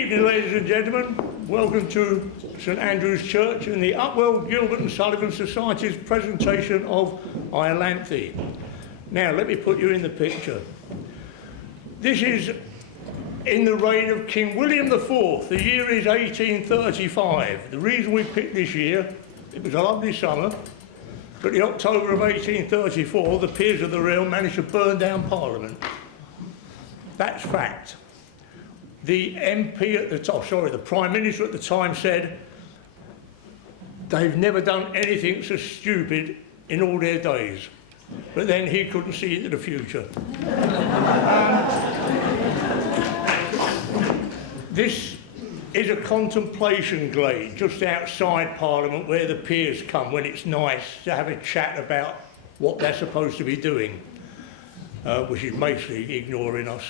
Good evening, ladies and gentlemen. Welcome to St Andrew's Church and the Upwell Gilbert Sullivan Society's presentation of Iolanthe. Now, let me put you in the picture. This is in the reign of King William IV. The year is 1835. The reason we picked this year, it was a lovely summer, but in October of 1834, the peers of the realm managed to burn down Parliament. That's fact. The MP at the time, the Prime Minister at the time said they've never done anything so stupid in all their days. But then he couldn't see into the future. This is a contemplation glade just outside Parliament where the peers come when it's nice to have a chat about what they're supposed to be doing, which is mostly ignoring us.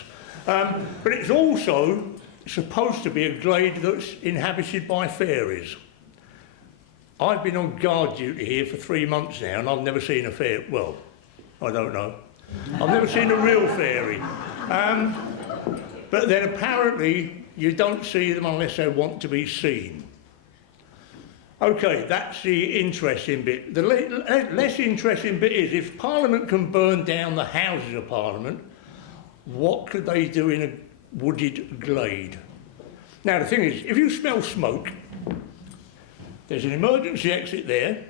But it's also supposed to be a glade that's inhabited by fairies. I've been on guard duty here for 3 months now and I've never seen a fairy. Well, I don't know. I've never seen a real fairy. But then apparently you don't see them unless they want to be seen. Okay, that's the interesting bit. The less interesting bit is if Parliament can burn down the Houses of Parliament, what could they do in a wooded glade? Now the thing is, if you smell smoke, there's an emergency exit there,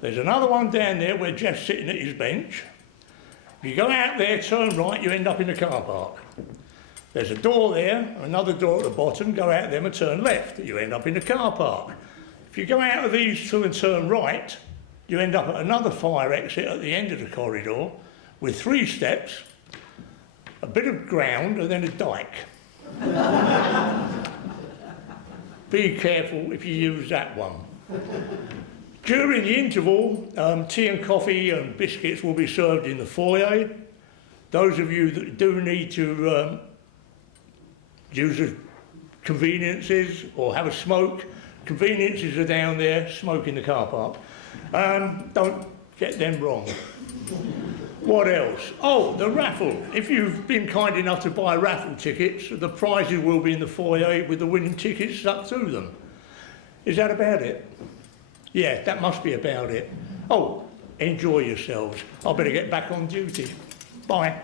there's another one down there where Jeff's sitting at his bench. If you go out there, turn right, you end up in the car park. There's a door there, another door at the bottom, go out there and turn left, you end up in the car park. If you go out of these two and turn right, you end up at another fire exit at the end of the corridor with 3 steps, a bit of ground and then a dyke. Be careful if you use that one. During the interval, tea and coffee and biscuits will be served in the foyer. Those of you that do need to use the conveniences or have a smoke, conveniences are down there, smoke in the car park. Don't get them wrong. What else? Oh, the raffle. If you've been kind enough to buy raffle tickets, the prizes will be in the foyer with the winning tickets stuck to them. Is that about it? Yeah, that must be about it. Oh, enjoy yourselves. I better get back on duty. Bye.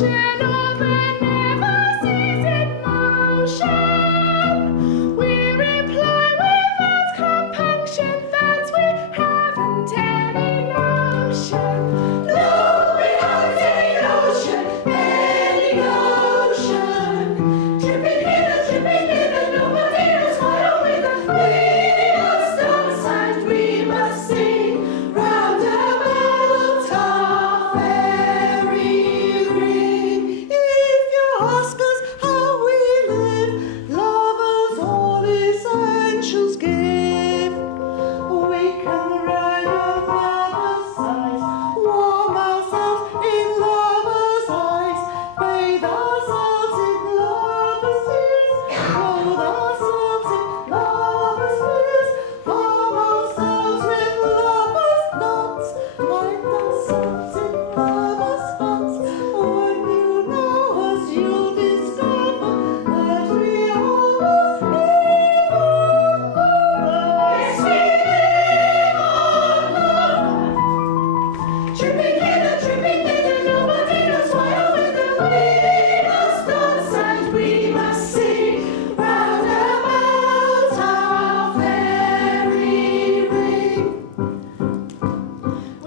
ocean of an ever-ceasing motion. We reply without compunction that we haven't any notion. No, we haven't any notion, any notion. Tripping hither, nobody knows why or whither. We must dance and we must sing round about our fairy ring. If you ask us how we live, lovers all essentials give. We can ride on lovers' sides, warm ourselves in lovers' eyes, bathe ourselves in lovers' tears, clothe ourselves in lovers' fears, form ourselves with lovers' knots, wind ourselves in lovers' spots. When you know us, you'll discover that we always live on lovers. Yes, we live on love. Tripping hither, nobody knows why or whither. We must dance and we must sing round about our fairy ring.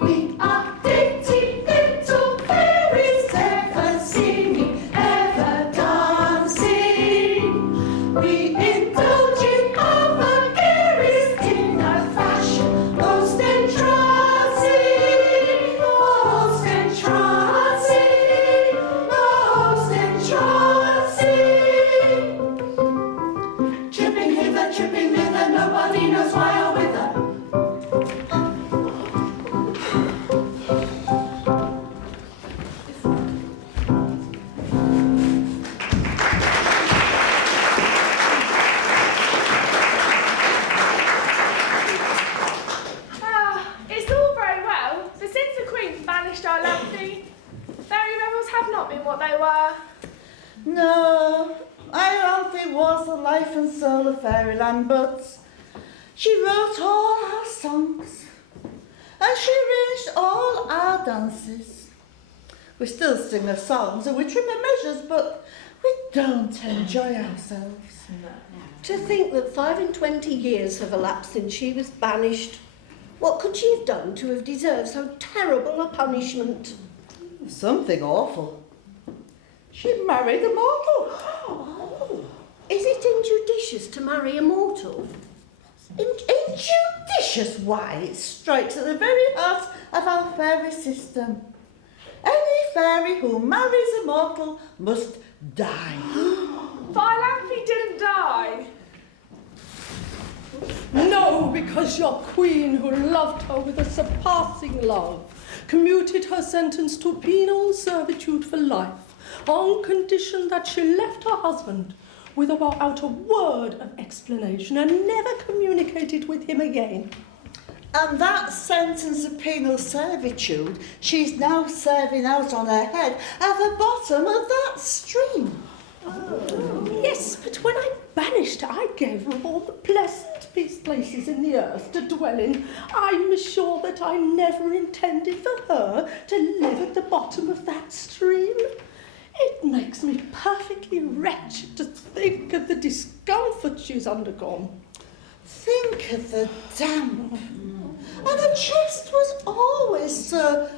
We are dainty little fairies, ever singing, ever dancing. We indulge in our vagaries in a fashion most entrancing, most entrancing, most entrancing. Tripping hither, nobody knows why or whither. It's all very well, but since the Queen banished Iolanthe, fairy revels have not been what they were. No, Iolanthe was the life and soul of fairyland, but she wrote all our songs and she arranged all our dances. We still sing her songs and we trip her measures, but we don't enjoy ourselves. To think that 25 years have elapsed since she was banished. What could she have done to have deserved so terrible a punishment? Something awful. She married a mortal. Oh, is it injudicious to marry a mortal? Injudicious? Why, it strikes at the very heart of our fairy system. Any fairy who marries a mortal must die. But Iolanthe didn't die. No, because your queen, who loved her with a surpassing love, commuted her sentence to penal servitude for life, on condition that she left her husband without a word of explanation and never communicated with him again. And that sentence of penal servitude she's now serving out on her head at the bottom of that stream. Yes, but when I banished her, I gave her all the pleasant places in the earth to dwell in. I'm sure that I never intended for her to live at the bottom of that stream. It makes me perfectly wretched to think of the discomfort she's undergone. Think of the damp. And the chest was always so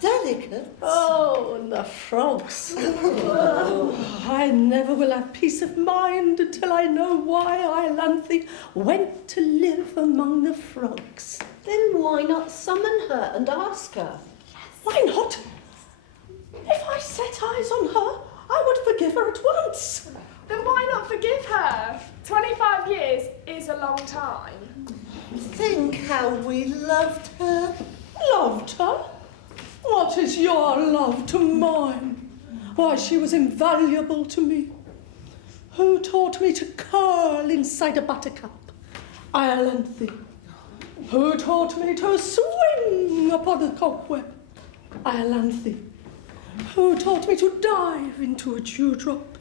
delicate. Oh, and the frogs. Oh, I never will have peace of mind until I know why Iolanthe went to live among the frogs. Then why not summon her and ask her? Why not? If I set eyes on her, I would forgive her at once. Then why not forgive her? 25 years is a long time. Think how we loved her. Loved her? What is your love to mine? Why, she was invaluable to me. Who taught me to curl inside a buttercup? Iolanthe. Who taught me to swing upon a cobweb? Iolanthe. Who taught me to dive into a dewdrop,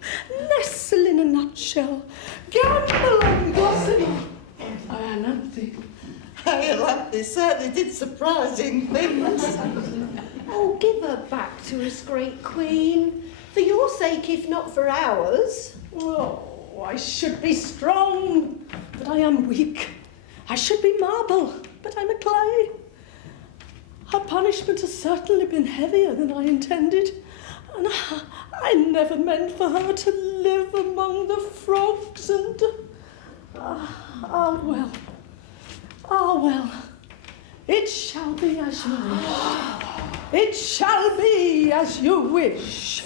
nestle in a nutshell, gamble and gossip? Iolanthe. Iolanthe certainly did surprising things. Oh, give her back to us, great queen. For your sake, if not for ours. Oh, I should be strong, but I am weak. I should be marble, but I'm a clay. Her punishment has certainly been heavier than I intended, and I never meant for her to live among the frogs and... well. It shall be as you wish. It shall be as you wish.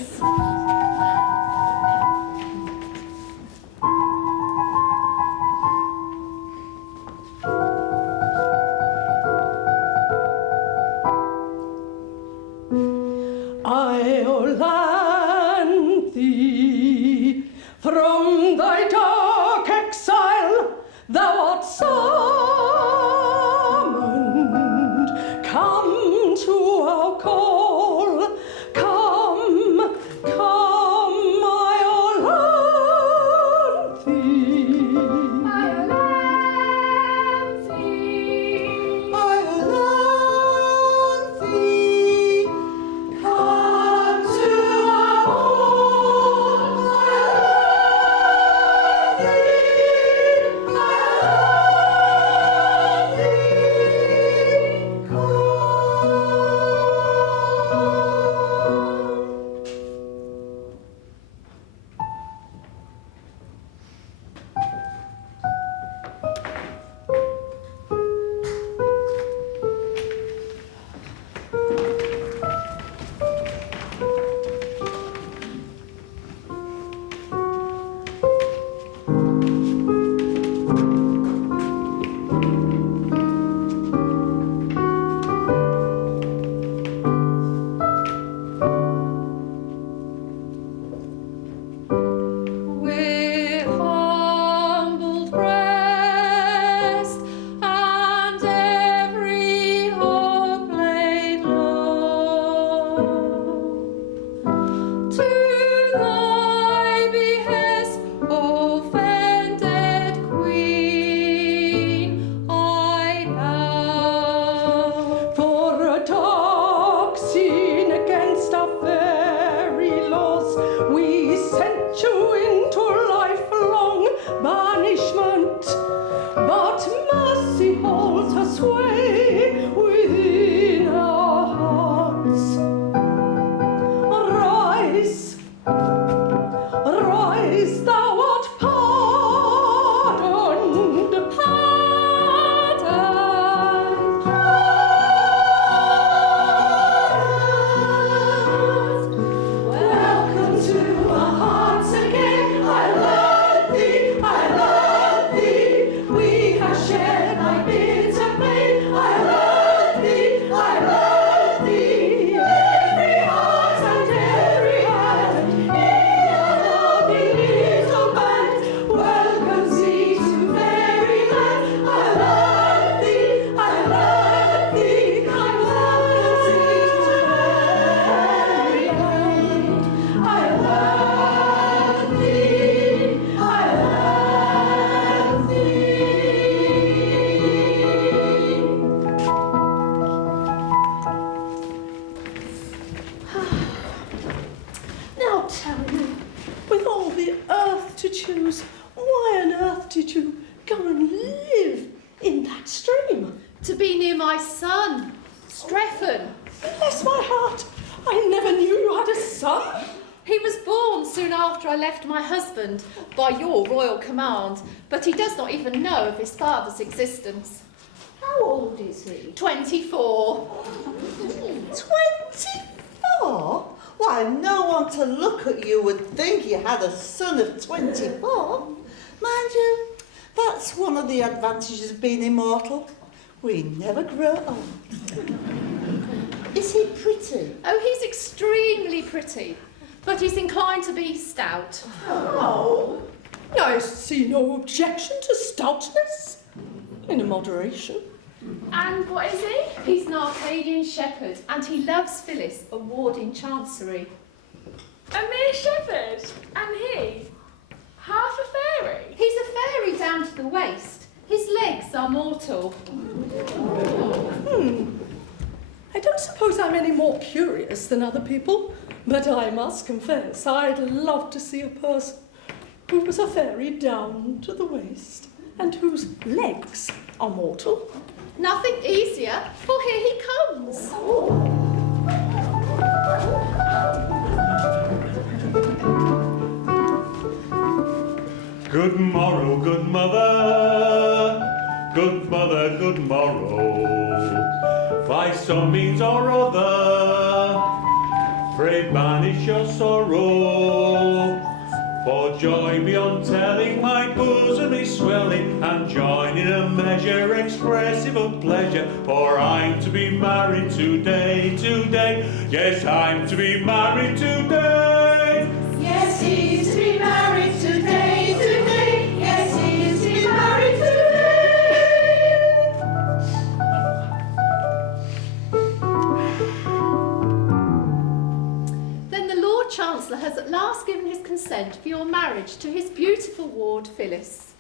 Iolanthe, from thy dark exile thou art summoned. Come to our call, come, Iolanthe. Bless my heart, I never knew you had a son. He was born soon after I left my husband, by your royal command, but he does not even know of his father's existence. How old is he? 24. 24? Why, no one to look at you would think you had a son of 24. Mind you, that's one of the advantages of being immortal. We never grow old. Is he pretty? Oh, he's extremely pretty, but he's inclined to be stout. Oh, I see no objection to stoutness, in a moderation. And what is he? He's an Arcadian shepherd, and he loves Phyllis, a ward in Chancery. A mere shepherd? And he? Half a fairy? He's a fairy down to the waist. His legs are mortal. I don't suppose I'm any more curious than other people, but I must confess I'd love to see a person who was a fairy down to the waist and whose legs are mortal. Nothing easier, for here he comes. Good morrow, good mother, good mother, good morrow. By some means or other, pray banish your sorrow. For joy beyond telling, my bosom is swelling, and join in a measure expressive of pleasure. For I'm to be married today, today. Yes, I'm to be married today. Yes, he's to be married today, today. Yes, he is to be married today. Then the Lord Chancellor has at last given his consent for your marriage to his beautiful ward, Phyllis.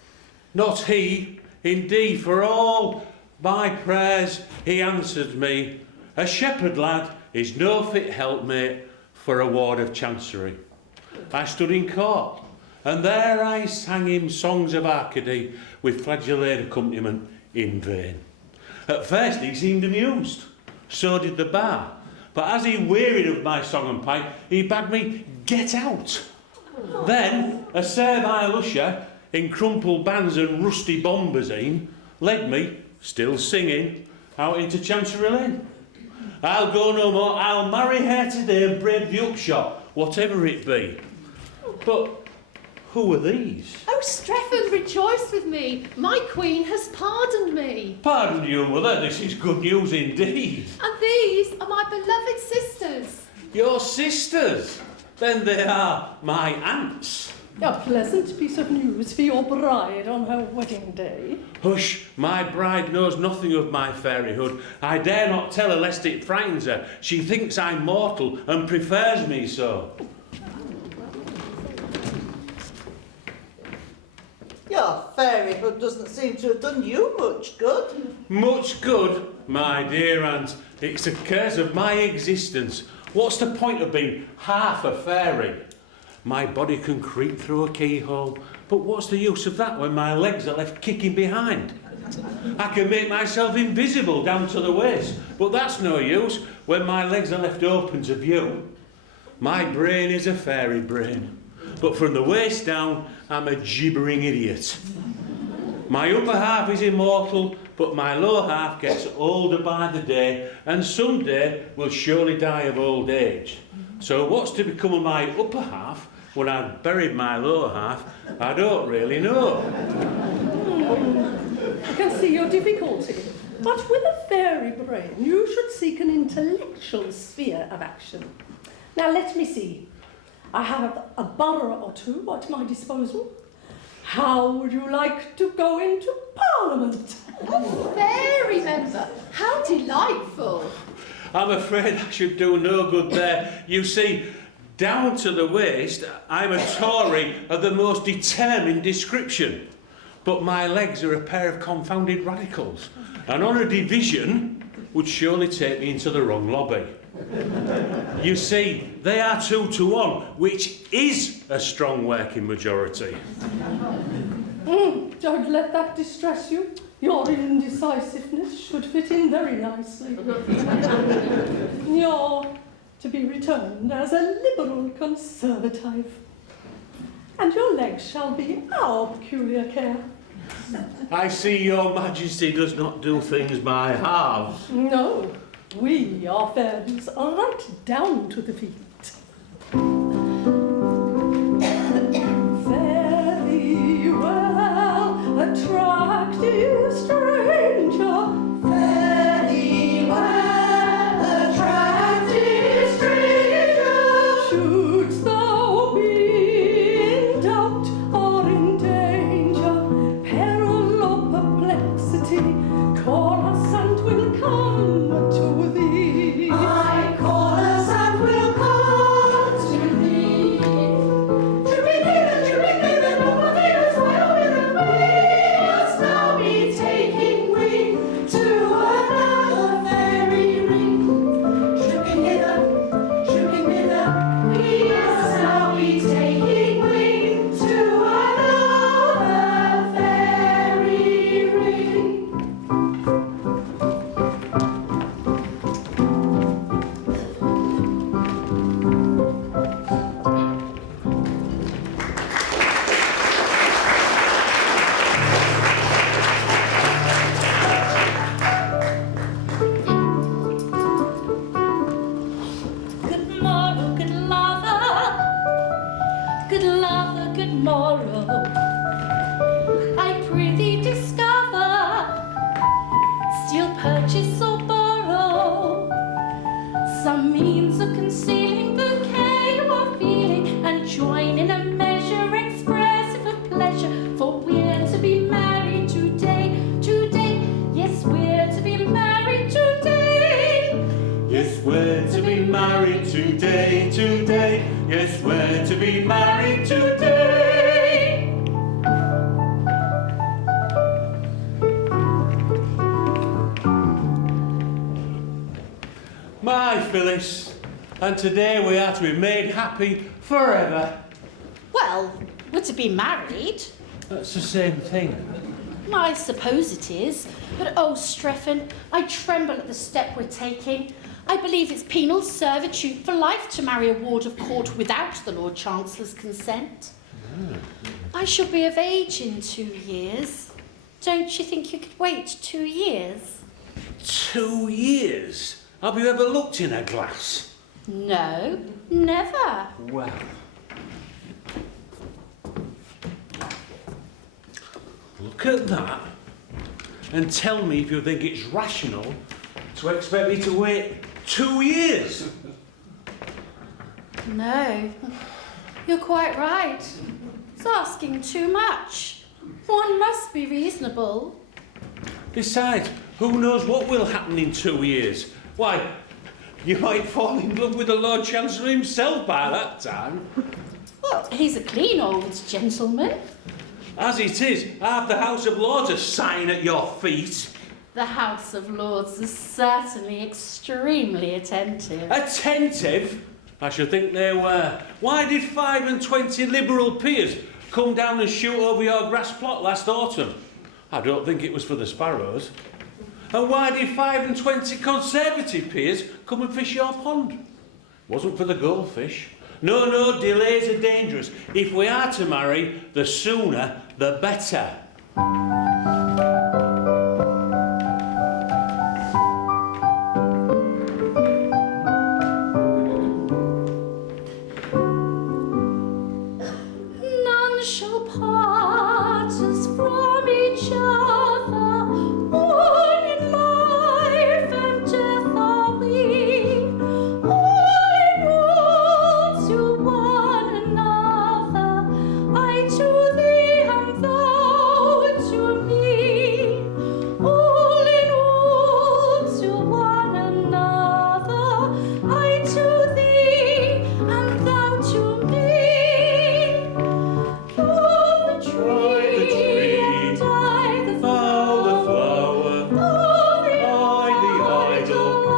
Not he, indeed, for all my prayers he answered me. A shepherd lad is no fit helpmate for a ward of chancery. I stood in court, and there I sang him songs of Arcady with flageolet accompaniment in vain. At first he seemed amused, so did the bar, but as he wearied of my song and pipe, he bade me get out. Then a servile usher in crumpled bands and rusty bombazine led me, still singing, out into Chancery Lane. I'll go no more, I'll marry her today and brave the upshot, whatever it be. But who are these? Oh, Strephon, rejoice with me. My queen has pardoned me. Pardon you, mother, this is good news indeed. And these are my beloved sisters. Your sisters? Then they are my aunts. A pleasant piece of news for your bride on her wedding day. Hush, my bride knows nothing of my fairyhood. I dare not tell her lest it frightens her. She thinks I'm mortal and prefers me so. Your fairyhood doesn't seem to have done you much good. Much good, my dear aunt. It's the curse of my existence. What's the point of being half a fairy? My body can creep through a keyhole, but what's the use of that when my legs are left kicking behind? I can make myself invisible down to the waist, but that's no use when my legs are left open to view. My brain is a fairy brain, but from the waist down, I'm a gibbering idiot. My upper half is immortal, but my lower half gets older by the day, and someday will surely die of old age. So what's to become of my upper half when I've buried my lower half, I don't really know. I can see your difficulty, but with a fairy brain, you should seek an intellectual sphere of action. Now let me see. I have a borough or two at my disposal. How would you like to go into Parliament? Oh, fairy member, how delightful. I'm afraid I should do no good there. You see, down to the waist, I'm a Tory of the most determined description. But my legs are a pair of confounded radicals, and on a division would surely take me into the wrong lobby. You see, they are 2 to 1, which is a strong working majority. Don't let that distress you. Your indecisiveness should fit in very nicely. You're to be returned as a liberal conservative. And your legs shall be our peculiar care. I see your majesty does not do things by halves. No, we are fairies right down to the feet. Very well, attractive stranger. Very well, attractive stranger. Shouldst thou be in doubt or in danger, peril or perplexity, call us and we'll come to thee. I call us and we'll come some means of concealing the care you are feeling, and join in a measure expressive of pleasure. For we're to be married today, today. Yes, we're to be married today. Yes, we're to be married today, today. Yes, we're to be married today. My Phyllis, and today we are to be made happy forever. Well, we're to be married. That's the same thing. I suppose it is. But oh, Strephon, I tremble at the step we're taking. I believe it's penal servitude for life to marry a ward of court without the Lord Chancellor's consent. I shall be of age in 2 years. Don't you think you could wait 2 years? 2 years? Have you ever looked in a glass? No, never. Well. Look at that. And tell me if you think it's rational to expect me to wait 2 years. No, you're quite right. It's asking too much. One must be reasonable. Besides, who knows what will happen in 2 years? Why, you might fall in love with the Lord Chancellor himself by that time. Well, he's a clean old gentleman. As it is, half the House of Lords are sighing at your feet. The House of Lords is certainly extremely attentive. Attentive? I should think they were. Why did 25 Liberal peers come down and shoot over your grass plot last autumn? I don't think it was for the sparrows. And why did 25 Conservative peers come and fish your pond? Wasn't for the goldfish. No, delays are dangerous. If we are to marry, the sooner the better. None shall part us from each other. One in life and death are we. All in all to one another. I to thee and thou to me. All in all to one another. I to thee and thou to me. Oh, the tree, and I the flower. Oh, the idol, I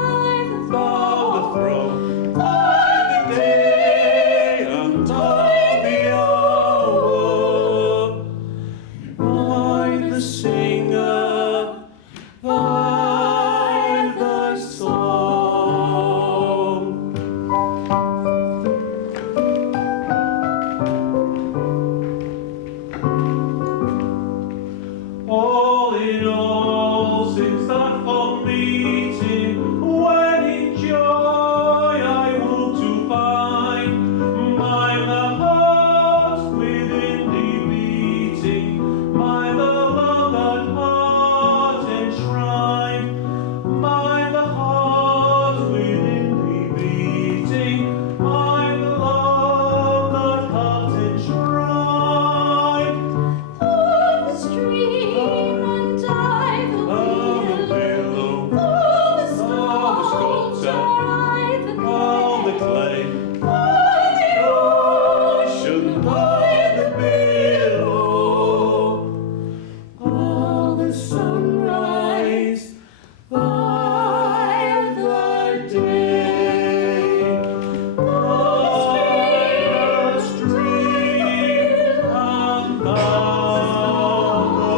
the throne, I the day, and I the hour. I the singer, I the song. All in all, since that fond meeting, when in joy I want to find my heart within thee beating, my the love that heart enshrined, my the heart within thee beating, my the love that heart enshrined. the stream, and I the willow. Oh, the sculptor, I the clay. By the ocean, by the billow, all the sunrise, by the day, by the stream, and by the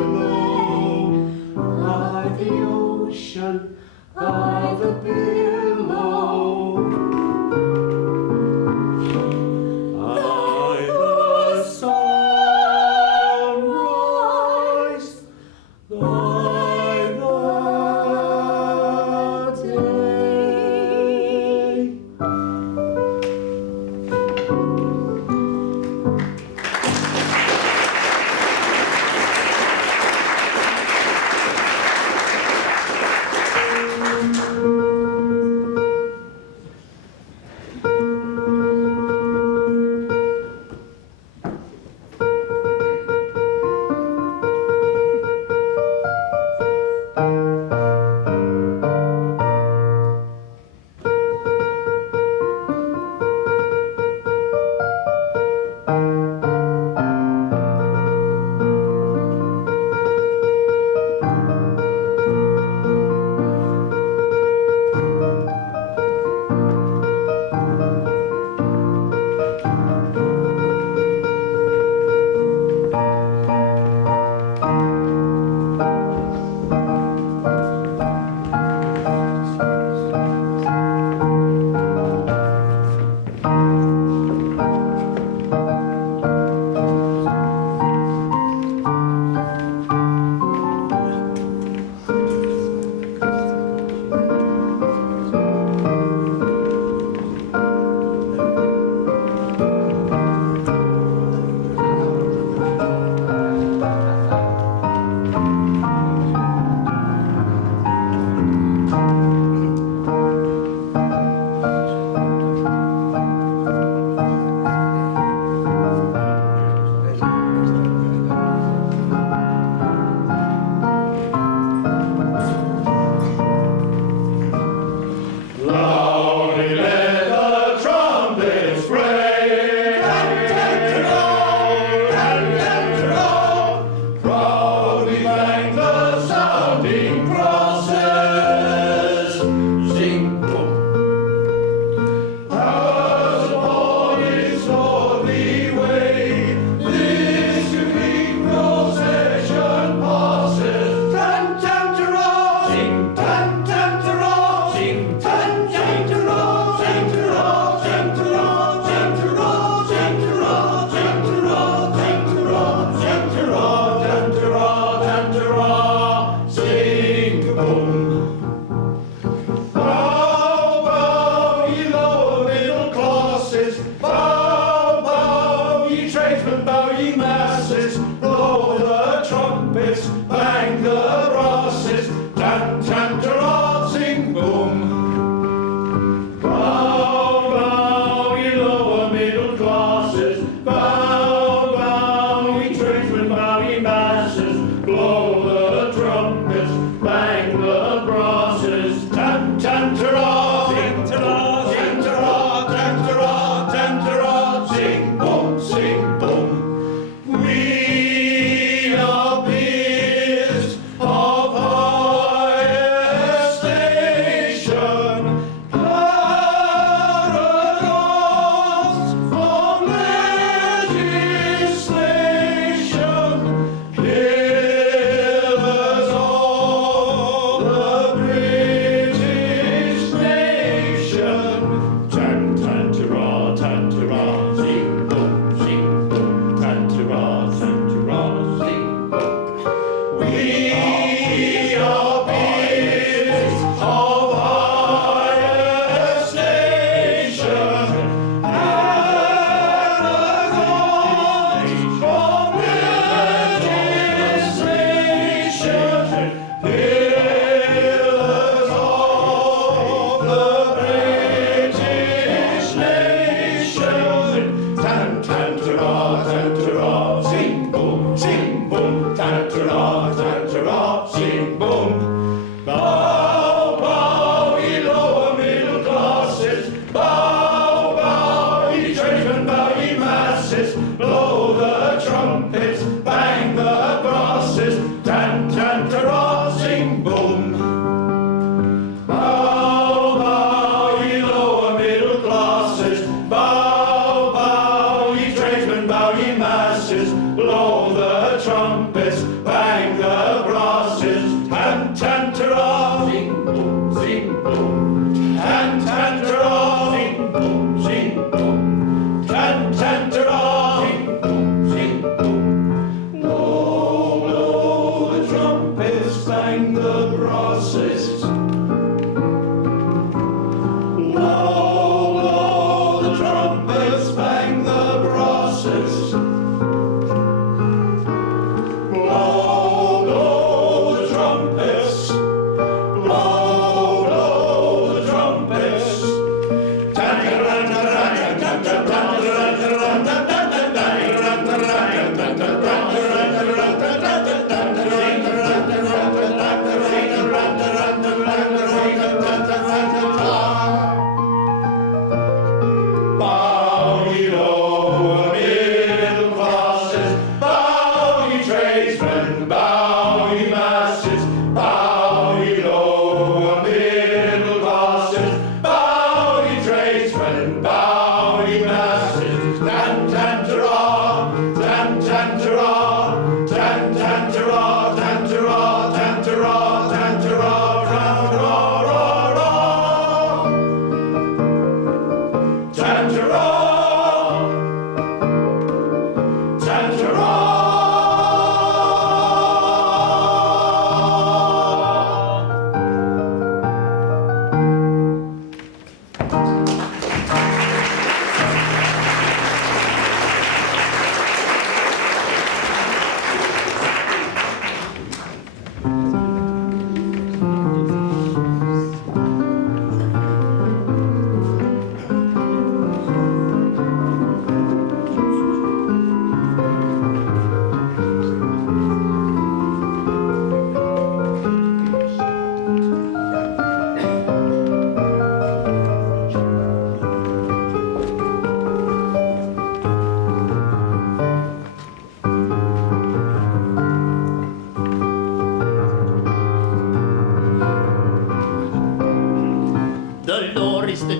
willow, by the ocean, by the billow. By the sunrise, by the day.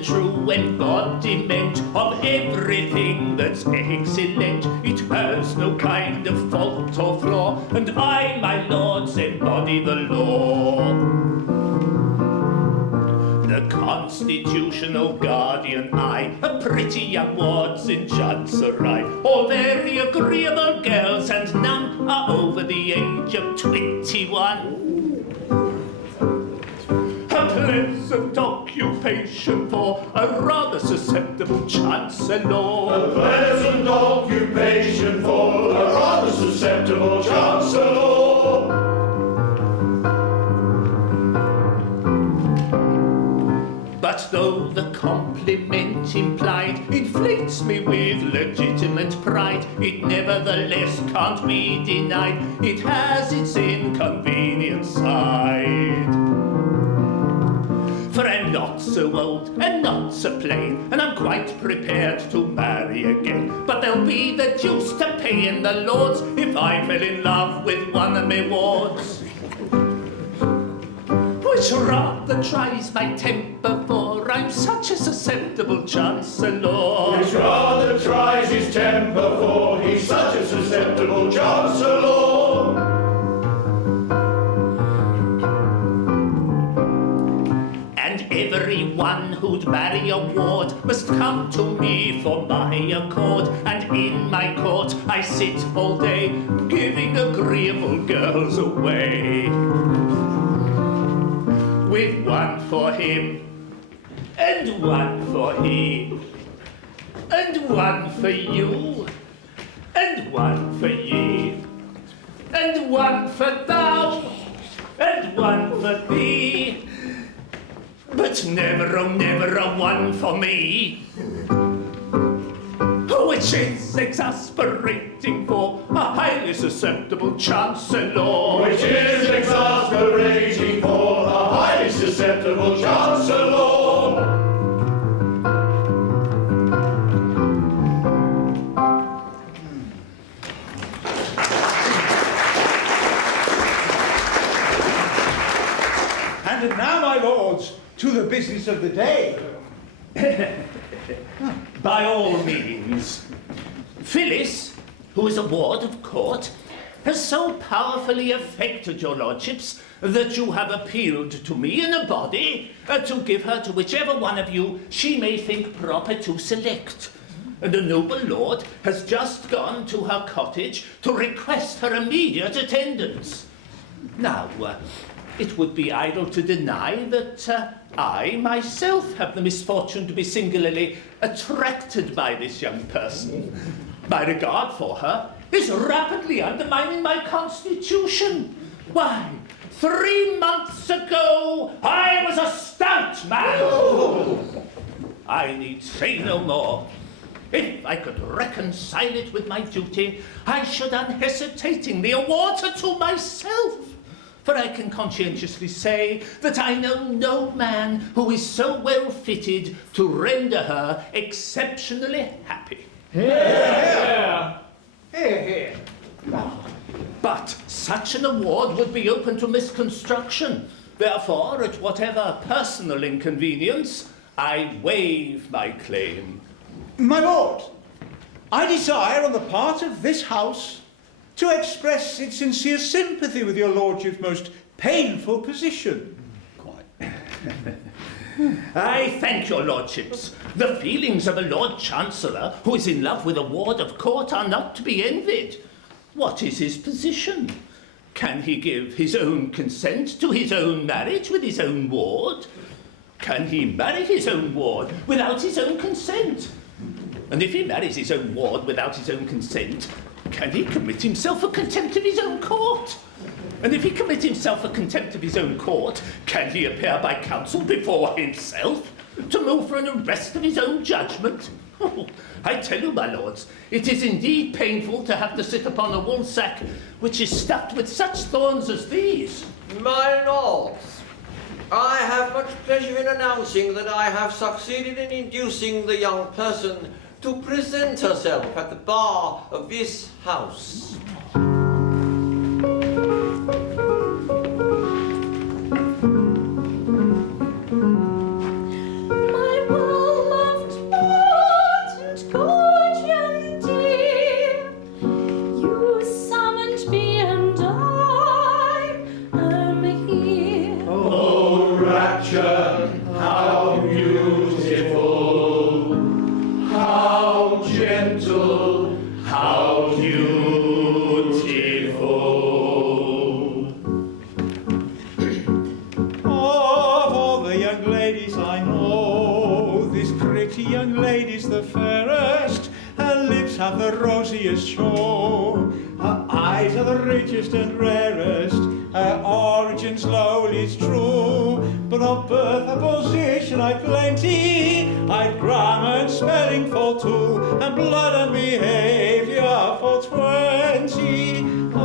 true embodiment of everything that's excellent. It has no kind of fault or flaw, and I, my lords, embody the law. The constitutional guardian I, a pretty young wards in Chancery, all very agreeable girls, and none are over the age of 21. A pleasant occupation for a rather susceptible Chancellor. A pleasant occupation for a rather susceptible Chancellor. But though the compliment implied inflates me with legitimate pride, it nevertheless can't be denied. It has its inconvenient side. For I'm not so old and not so plain, and I'm quite prepared to marry again. But there'll be the deuce to pay in the Lords if I fell in love with one of me wards. Which rather tries my temper, for I'm such a susceptible Chancellor. Which rather tries his temper, for he's such a susceptible Chancellor. And everyone who'd marry a ward must come to me for my accord. And in my court I sit all day, giving agreeable girls away. With one for him, and one for he, and one for you, and one for ye, and one for thou, and one for thee, but never, oh never a one for me. Which is exasperating for a highly susceptible Chancellor. Which is exasperating for a highly susceptible Chancellor. And now, my lords, to the business of the day. By all means. Phyllis, who is a ward of court, has so powerfully affected your lordships that you have appealed to me in a body to give her to whichever one of you she may think proper to select. And the noble lord has just gone to her cottage to request her immediate attendance. Now, it would be idle to deny that I myself have the misfortune to be singularly attracted by this young person. My regard for her is rapidly undermining my constitution. Why, 3 months ago, I was a stout man. I need say no more. If I could reconcile it with my duty, I should unhesitatingly award her to myself. For I can conscientiously say that I know no man who is so well fitted to render her exceptionally happy. Here, here. But such an award would be open to misconstruction. Therefore, at whatever personal inconvenience, I waive my claim. My lord, I desire on the part of this house to express its sincere sympathy with your lordship's most painful position. I thank your lordships. The feelings of a Lord Chancellor who is in love with a ward of court are not to be envied. What is his position? Can he give his own consent to his own marriage with his own ward? Can he marry his own ward without his own consent? And if he marries his own ward without his own consent, can he commit himself for contempt of his own court? And if he commit himself for contempt of his own court, can he appear by counsel before himself to move for an arrest of his own judgment? Oh, I tell you, my lords, it is indeed painful to have to sit upon a woolsack which is stuffed with such thorns as these. My lords, I have much pleasure in announcing that I have succeeded in inducing the young person to present herself at the bar of this house. Have the rosiest show. Her eyes are the richest and rarest. Her origin's lowly, it's true. But of birth and position I'd plenty. I'd grammar and spelling for 2, and blood and behaviour for 20. Her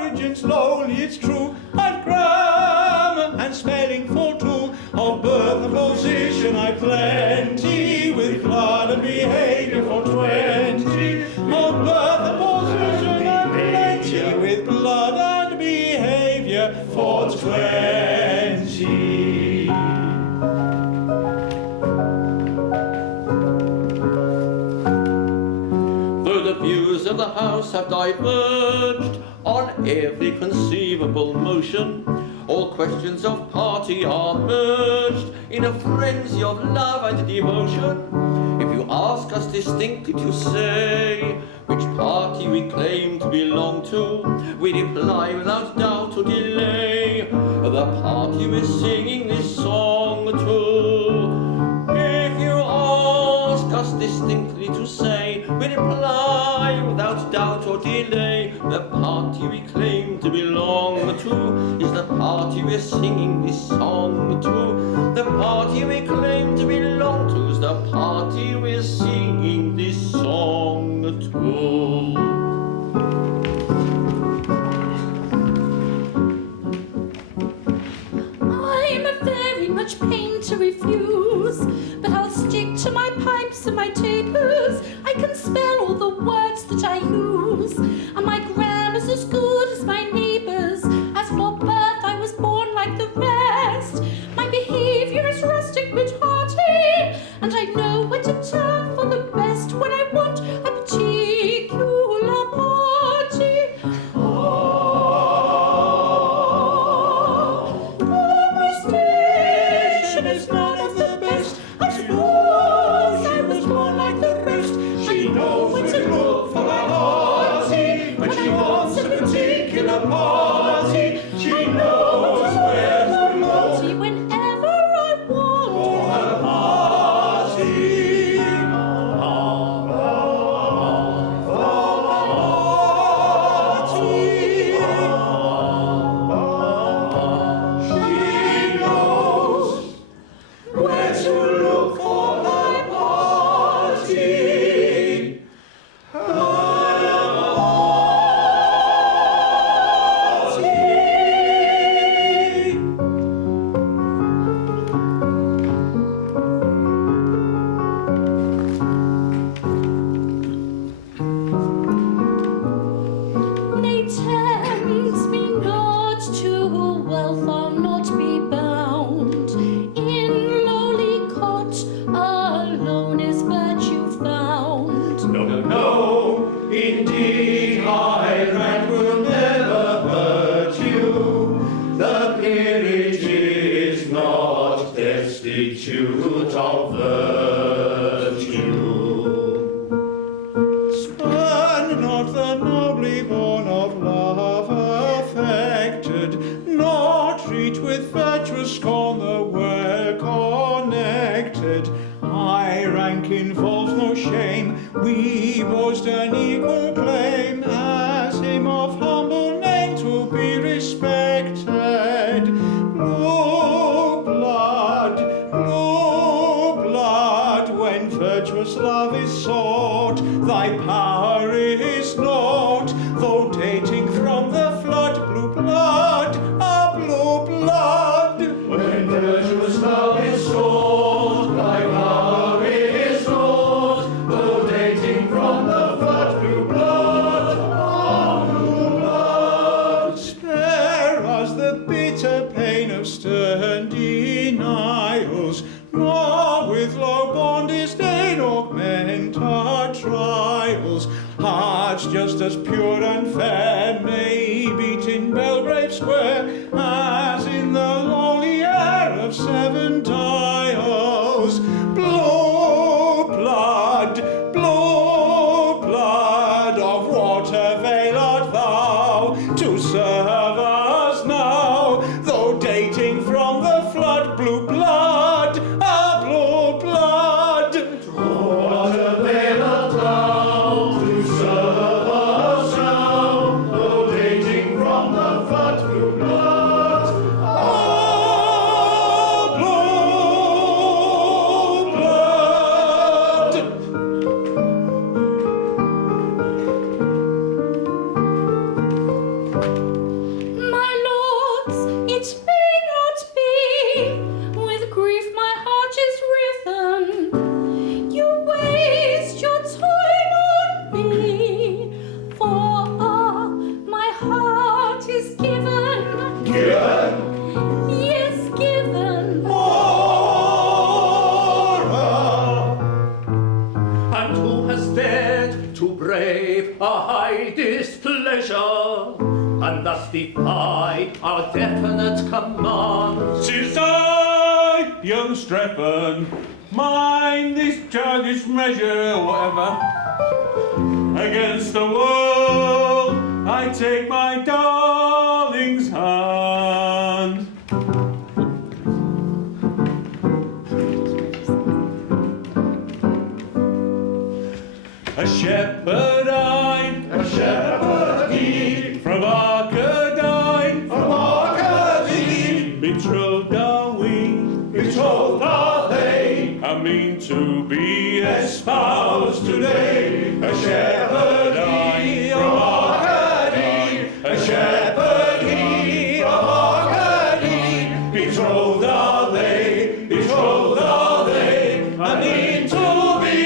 origin's lowly, it's true. I'd grammar and spelling for 2. Of birth and position I plenty, with blood and behaviour for 20. Of birth and position I plenty, with blood and behaviour for 20. Though the views of the house have diverged on every conceivable motion, all questions of party are merged in a frenzy of love and devotion. If you ask us distinctly to say which party we claim to belong to, we reply without doubt or delay, the party we're singing this song to. If you ask us distinctly to say, we reply without doubt or delay, the party we claim to belong to is the party we're singing this song to. The party we claim to belong to is the party we're singing this song to. I'm a very much pain to refuse, but I'll stick to my pipes and my tapers. I can spell all the words that I use, and my grammar's as good as my neighbours. As for birth, I was born like the rest. My behaviour is rustic but hearty, and I know where to turn for the best. examples of virtue. Spurn not the nobly born of love affected, nor treat with virtuous scorn the well connected. High rank involves no shame, we boast an equal claim, as him of humble name to be respected. Blue blood, when virtuous love is sought, thy power is naught, though dating from the flood. Blue blood, blue blood. When virtuous love is sought, thy power is naught, though dating from the flood. Blue blood, blue blood. Spare us the bitter pain of stern denials, nor with low-born disdain augment our trials. Hearts just as pure and fair may beat in Belgrave Square as in the lowly air of Seven Dials. Blue blood, of what avail art thou to serve us now, though dating from the flood? Blue blood, blue blood. What availeth thou to serve us now, though dating from the flood? Blue blood, Blue blood. My lords, it may not be, with grief my heart is riven. You waste your time on me, for my heart is given. Yes, given. And who has dared to brave a high displeasure, and thus defy our definite commands? 'Tis I, young Strephon, mind this childish measure, whatever. Against the world, I take my darling's hand. A shepherd I, from Arcadine, betrothed are we, I mean to be espoused today. A shepherd I, from Arcadine, a shepherd he from Arcadine, betrothed are they, I mean to be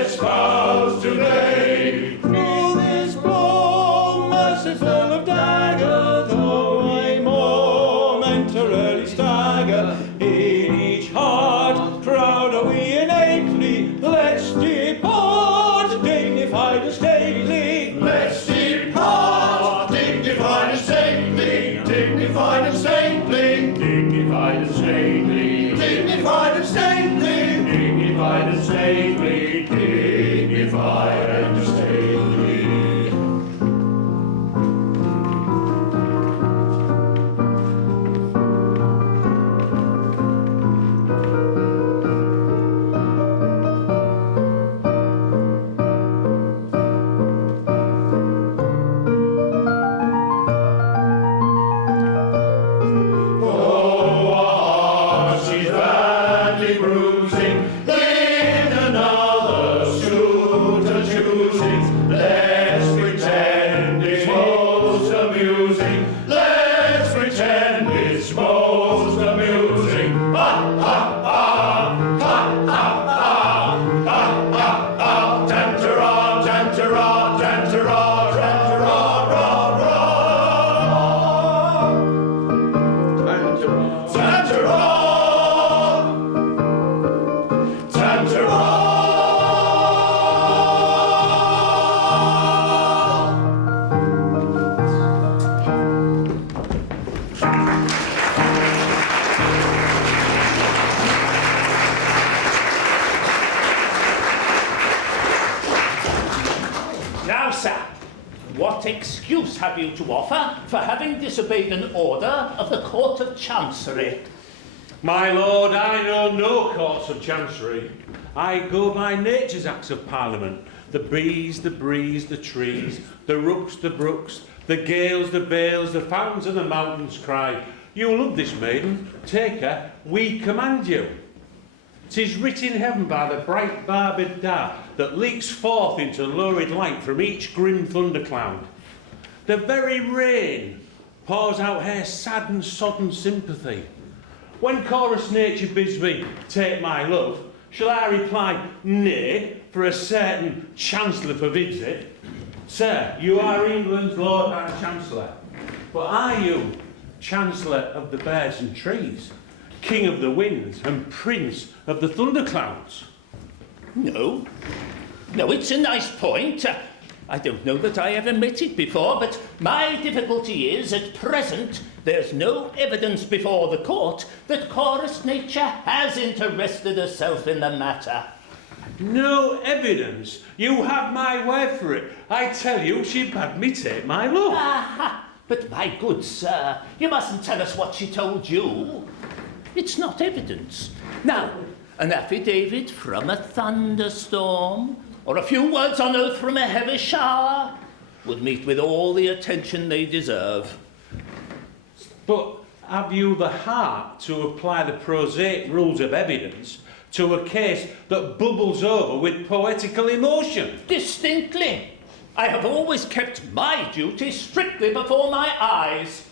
espoused today. Through this blow, merciful of dagger, though I momentarily stagger, in each heart proud are we innately. Let's depart, dignified and stately. let's depart, dignified and stately, dignified and stately, dignified and stately, dignified and stately, dignified and stately, dignified and stately. Oh, our heart she's badly bruising, in another suitor choosing. Let's pretend it's most amusing. Let's pretend it's most amusing. Ha ha ha, ha ha ha, ha ha ha. Tantara, tantara, tantara, tantara, ra ra. Tantara, tantara. have you to offer for having disobeyed an order of the Court of Chancery? My lord, I know no courts of chancery. I go by nature's acts of parliament. The bees, the breeze, the trees, the rooks, the brooks, the gales, the vales, the fountains and the mountains cry, you love this maiden, take her, we command you. 'Tis writ in heaven by the bright barbed dart that leaks forth into lurid light from each grim thundercloud. The very rain pours out her sad and sodden sympathy. When chorus nature bids me take my love, shall I reply, nay, for a certain chancellor forbids it? Sir, you are England's Lord and Chancellor, but are you Chancellor of the birds and trees, King of the winds and Prince of the thunderclouds? No. No, it's a nice point. I don't know that I ever met it before, but my difficulty is, at present, there's no evidence before the court that chorus nature has interested herself in the matter. No evidence? You have my word for it. I tell you, she bade me take my love. Aha! But my good sir, you mustn't tell us what she told you. It's not evidence. Now, an affidavit from a thunderstorm, or a few words on oath from a heavy shower, would meet with all the attention they deserve. But have you the heart to apply the prosaic rules of evidence to a case that bubbles over with poetical emotion? Distinctly. I have always kept my duty strictly before my eyes.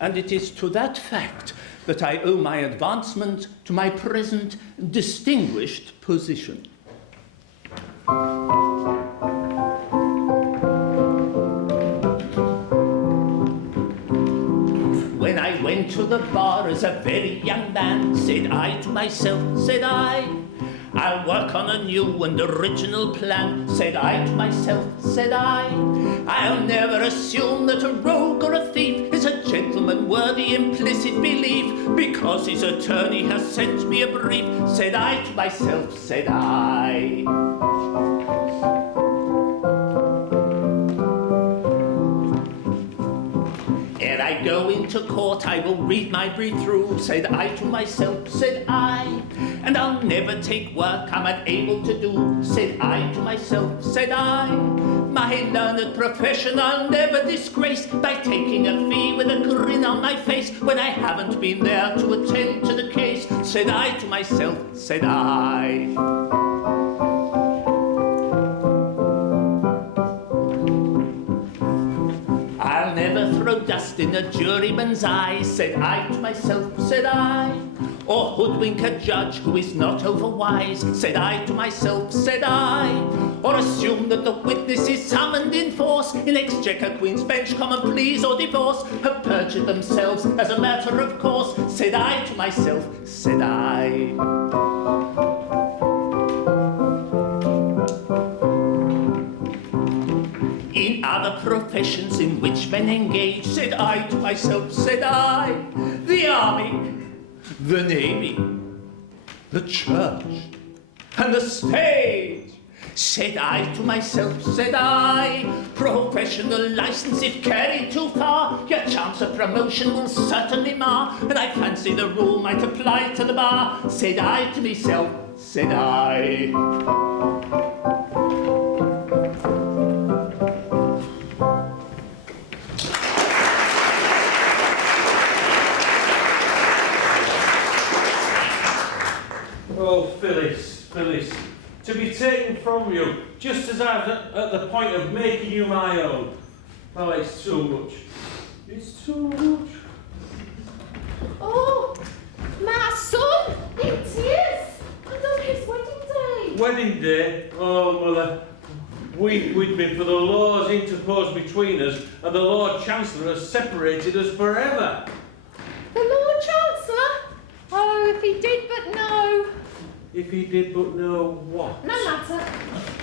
And it is to that fact that I owe my advancement to my present distinguished position. When I went to the bar as a very young man, said I to myself, said I'll work on a new and original plan, said I to myself, said I'll never assume that a rogue or a thief is a gentleman worthy implicit belief, because his attorney has sent me a brief, said I to myself, said I. Ere I go into court, I will read my brief through, said I to myself, said I. And I'll never take work I'm unable to do, said I to myself, said I. My learned profession I'll never disgrace by taking a fee with a grin on my face when I haven't been there to attend to the case, said I to myself, said I. I'll never throw dust in a juryman's eye, said I to myself, said I. Or hoodwink a judge who is not overwise, said I to myself, said I. Or assume that the witnesses summoned in force in Exchequer, Queen's Bench, Common Pleas or Divorce have perjured themselves as a matter of course, said I to myself, said I. In other professions in which men engage, said I to myself, said I. The army, the navy, the church, and the stage, said I to myself, said I. Professional license, if carried too far, your chance of promotion will certainly mar, and I fancy the rule might apply to the bar, said I to myself, said I. Oh, Phyllis, Phyllis, to be taken from you just as I was at the point of making you my own. Oh, it's too much. It's too much. Oh, my son, it is. And on his wedding day. Wedding day? Oh, mother. Weep with me, for the laws interposed between us, and the Lord Chancellor has separated us forever. The Lord Chancellor? Oh, if he did but know. If he did but know what? No matter.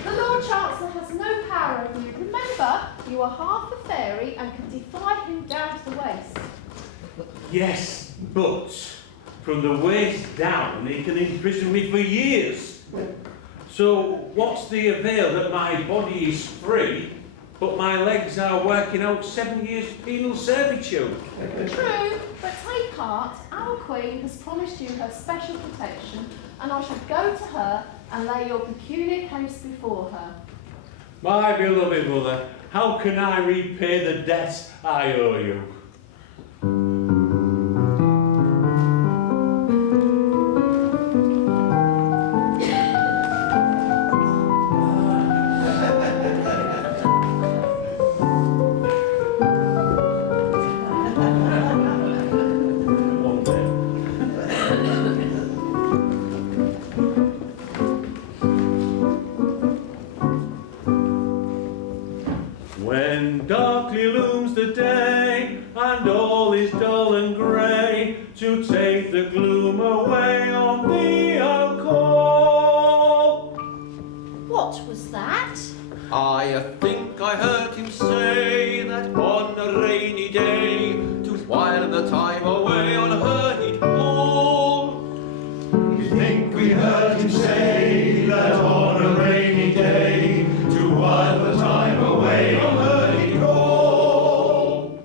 The Lord Chancellor has no power over you. Remember, you are half a fairy and can defy him down to the waist. Yes, but from the waist down, he can imprison me for years. So what's the avail that my body is free but my legs are working out 7 years penal servitude. True, but take heart. Our Queen has promised you her special protection, and I shall go to her and lay your peculiar case before her. My beloved mother, how can I repay the debts I owe you? When darkly looms the day, and all is dull and grey, to take the gloom away on thee I'll call. What was that? I think I heard him say that on a rainy day, to while the time away on her he'd call. We think we heard him say that on a rainy day, to while the time away on her he'd call.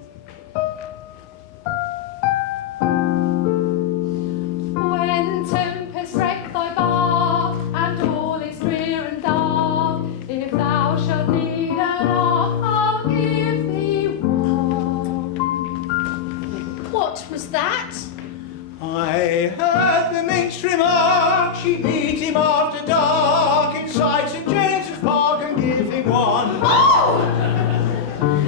When tempest wreck thy bark, and all is drear and dark, if thou shalt need an ark, I'll give thee one. What was that? I heard the minstrel mark, she'd meet him after dark inside St James's Park and give him one.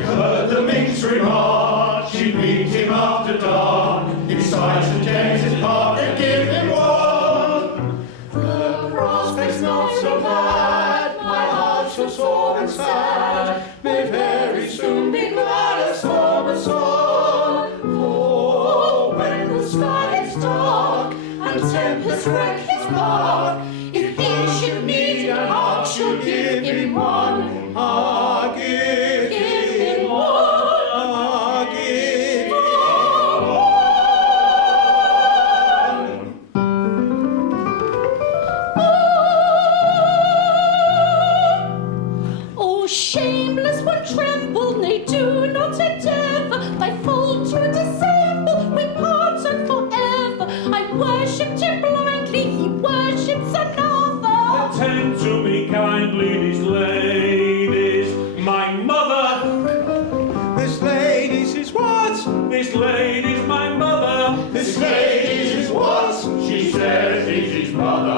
Heard the minstrel march, she'd meet him after dark, inside St James's Park and give him one. The prospect's not so bad, my heart's so sore and sad, may very soon be glad as storm and sun. For when the sky is dark and tempest wreck his bark, if he should need an ark, she'll give him one. Ah, give him one. Ah, give him Oh, shameless one, tremble, nay, do not endeavour thy fault to dissemble. We parted forever. I worshipped him blindly, he worships another. Attend to me kindly, these ladies, my mother. This lady's is what? This lady's my mother. This lady's his what? She says he's his mother.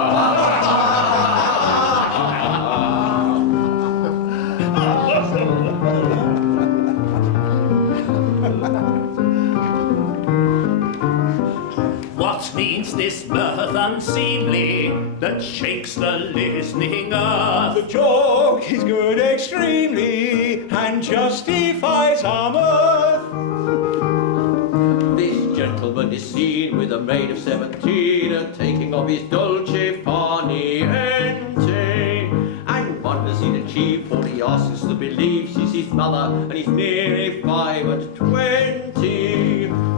What means this mirth unseemly that shakes the listening earth? The joke is good extremely and justifies our mirth. This gentleman is seen with a maid of 17 and taking off his dolce far niente, and wonders he'd achieve, for he asks to believe she's his mother and he's nearly 25.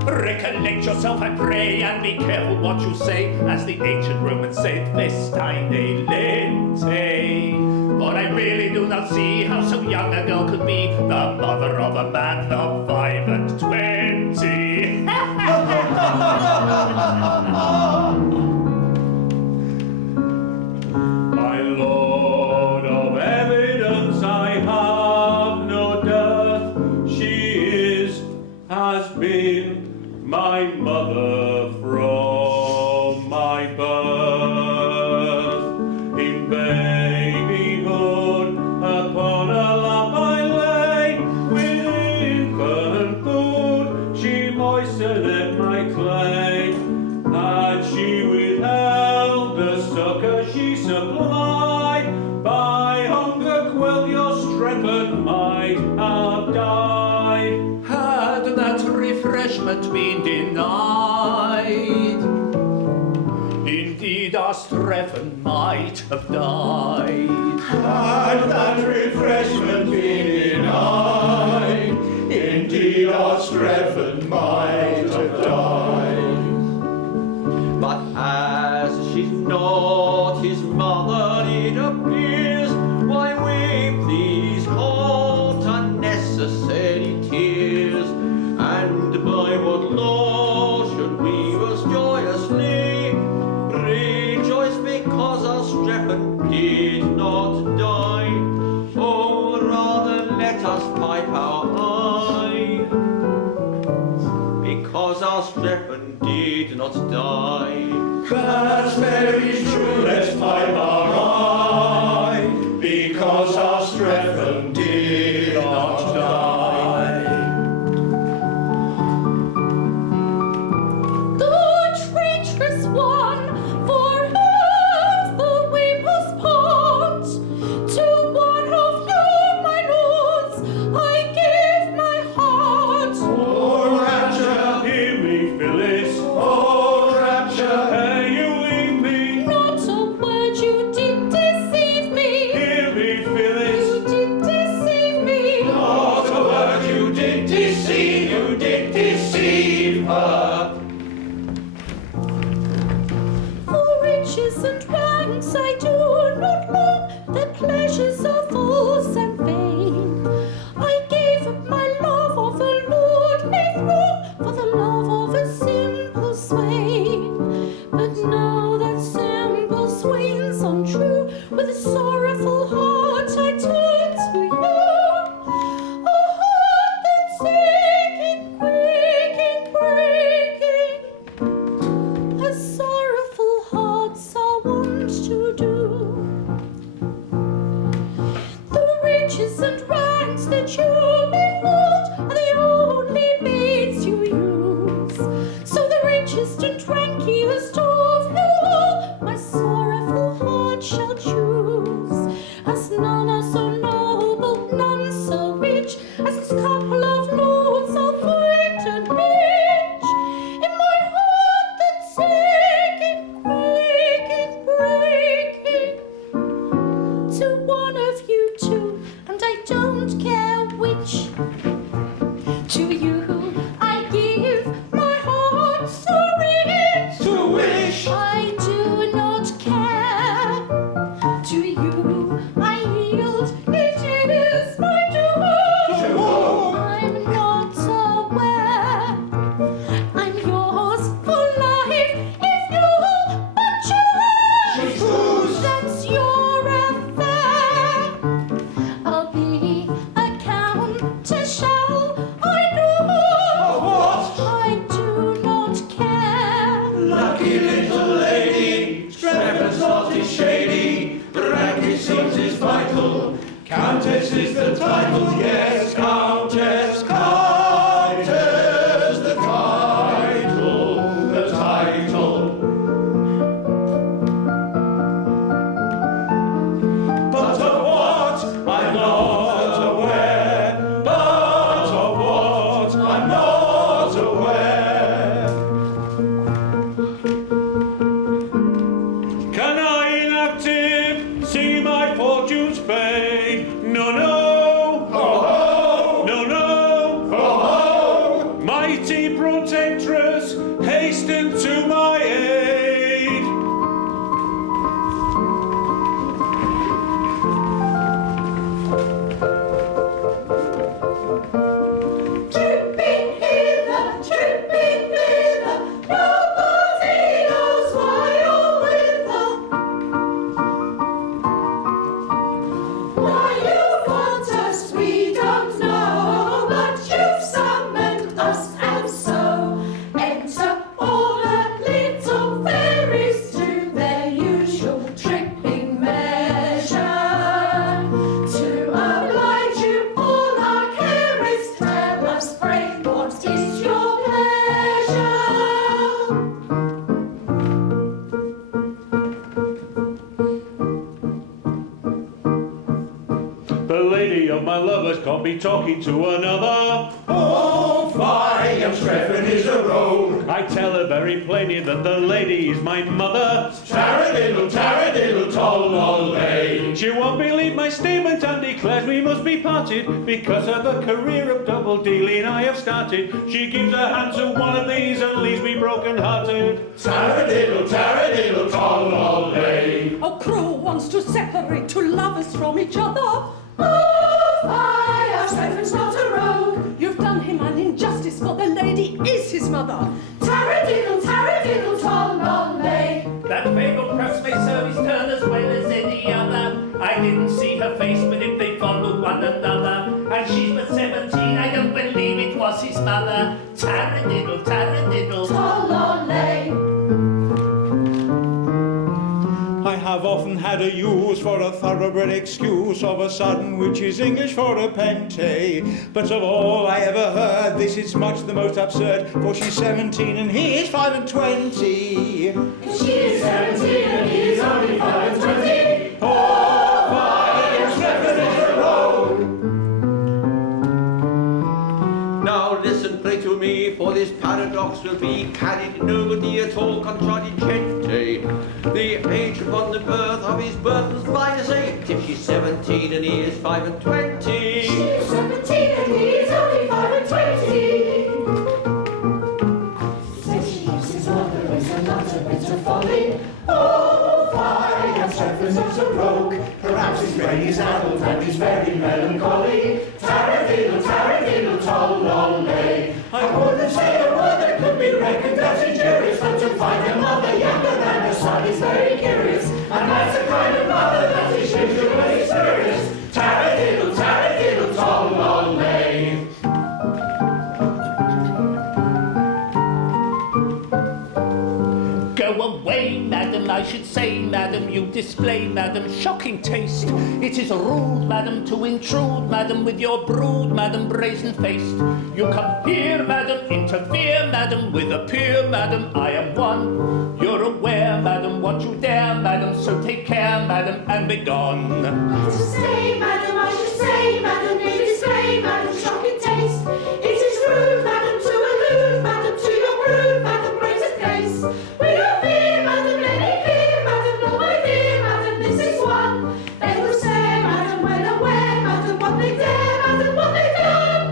Recollect yourself, I pray, and be careful what you say, as the ancient Romans said, Vestae lente. For I really do not see how so young a girl could be the mother of a man of 25. My lord, of evidence I have no dearth. She has been my mother from my birth. In babyhood, upon her lap I lay, with infant food she moistened my clay, and she withheld the succour she supplied. By hunger quelled, your Strephon might have died. Had that refreshment been denied, indeed our Strephon might have died. Had that refreshment been denied, indeed our Strephon might have died. But as she's not his mother, it appears, why weep these hot and because our Strephon did not die. That's very true, let's pipe our eye, because our Strephon did not die. The traitorous one, forever we must part. To one of you, my lords, I give my heart. Oh, rapture, Hear me, Phyllis. oh, rapture, Ere you leave me. Not a word, you did deceive me. Hear me, Phyllis. You did deceive me. not a word you did deceive her. For riches and ranks I do not long, their pleasures are false and vain. I gave up my love of a lordly throne for the love of a simple swain. But now that simple swain's untrue, with a sorrowful heart I turn to you. A heart that's aching, breaking, breaking, as sorrowful hearts are wont to do. The riches and ranks that you behold are the only means you use. So the richest and rankiest of you all my sorrowful heart shall choose. As none are so noble, none so rich, as this couple of lords I'll find and reach. In my heart that's aching, breaking, breaking, to one of you two, and I don't care which. To you I give my heart so rich. To which? I do not care. To you I yield, it is my due. To whom? I'm not aware. I'm yours for life if you'll but choose. Choose. That's your affair. I'll be a countess, shall I know? What? I do not care. Lucky little lady, Strephon's not is shady, the rank it seems is vital. Countess is the title, yes, Countess, Countess, the title, the title. But of what I'm not aware, but of what I'm not aware. Can I inactive see my fortunes fade? No, no. Ho, No, no. ho, ho. Mighty protectress, hasten to my aid. Tripping hither, nobody knows why or whither. Why you want us, we don't know, but you've summoned us, and so enter all the little fairies to their usual tripping measure. To oblige you, all our care is, tell us, pray, what is your pleasure? The lady of my lovers can't be talking to another. Oh, fie, young Strephon is a rogue. I tell her very plainly that the lady is my mother. Taradiddle, toll-lol-lay. She won't believe my statement and declares we must be parted because of the career of double dealing I have started. She gives her hand to one of these and leaves me broken-hearted. Taradiddle, toll-lol-lay. A crow wants to separate two lovers from each other. Oh, fire, Strephon's not a rogue. You've done him an injustice, for the lady is his mother. Taradiddle, toll-lol-lay. That fabled press may serve his turn as well as any other. I didn't see her face, but if they follow one another, and she's but 17, I don't believe it was his mother. Taradiddle, had a use for a thoroughbred excuse of a sudden, which is English for a pente. But of all I ever heard, this is much the most absurd, for she's 17 and he is 5 and 20. She is 17 and he is only 5 and 20. Oh, fire, Strephon is a rogue. Now listen, pray to me, for this paradox will be carried nobody at all contradicente. The age upon the birth of his birth was minus 8, if she's 17 and he is 5 and 20. She is 17 and he is only 5 and 20. Says she gives his mother is a not a bit of folly. Oh, fire, Strephon is a rogue. Perhaps his brain is addled and he's very melancholy. Taradiddle, toll-lolly. I wouldn't say a word that could be reckoned as injurious, but to find a mother younger than her son is very curious, and that's the kind of mother that is usually serious. Taradiddle, toll-lolly. Go away, madam, I should say, madam, you display, madam, shocking taste. It is rude, madam, to intrude, madam, with your brood, madam, brazen-faced. You come here, madam, interfere, madam, with a peer, madam, I am one. You're aware, madam, what you dare, madam, so take care, madam, and be gone. I should say, madam, you display, madam, shocking taste. It is rude, madam, to allude, madam, to your brood, madam, brazen-faced. We don't fear, madam, any fear, madam, no idea, madam, this is one. They will say, madam, well aware, madam, what they dare, madam, what they done.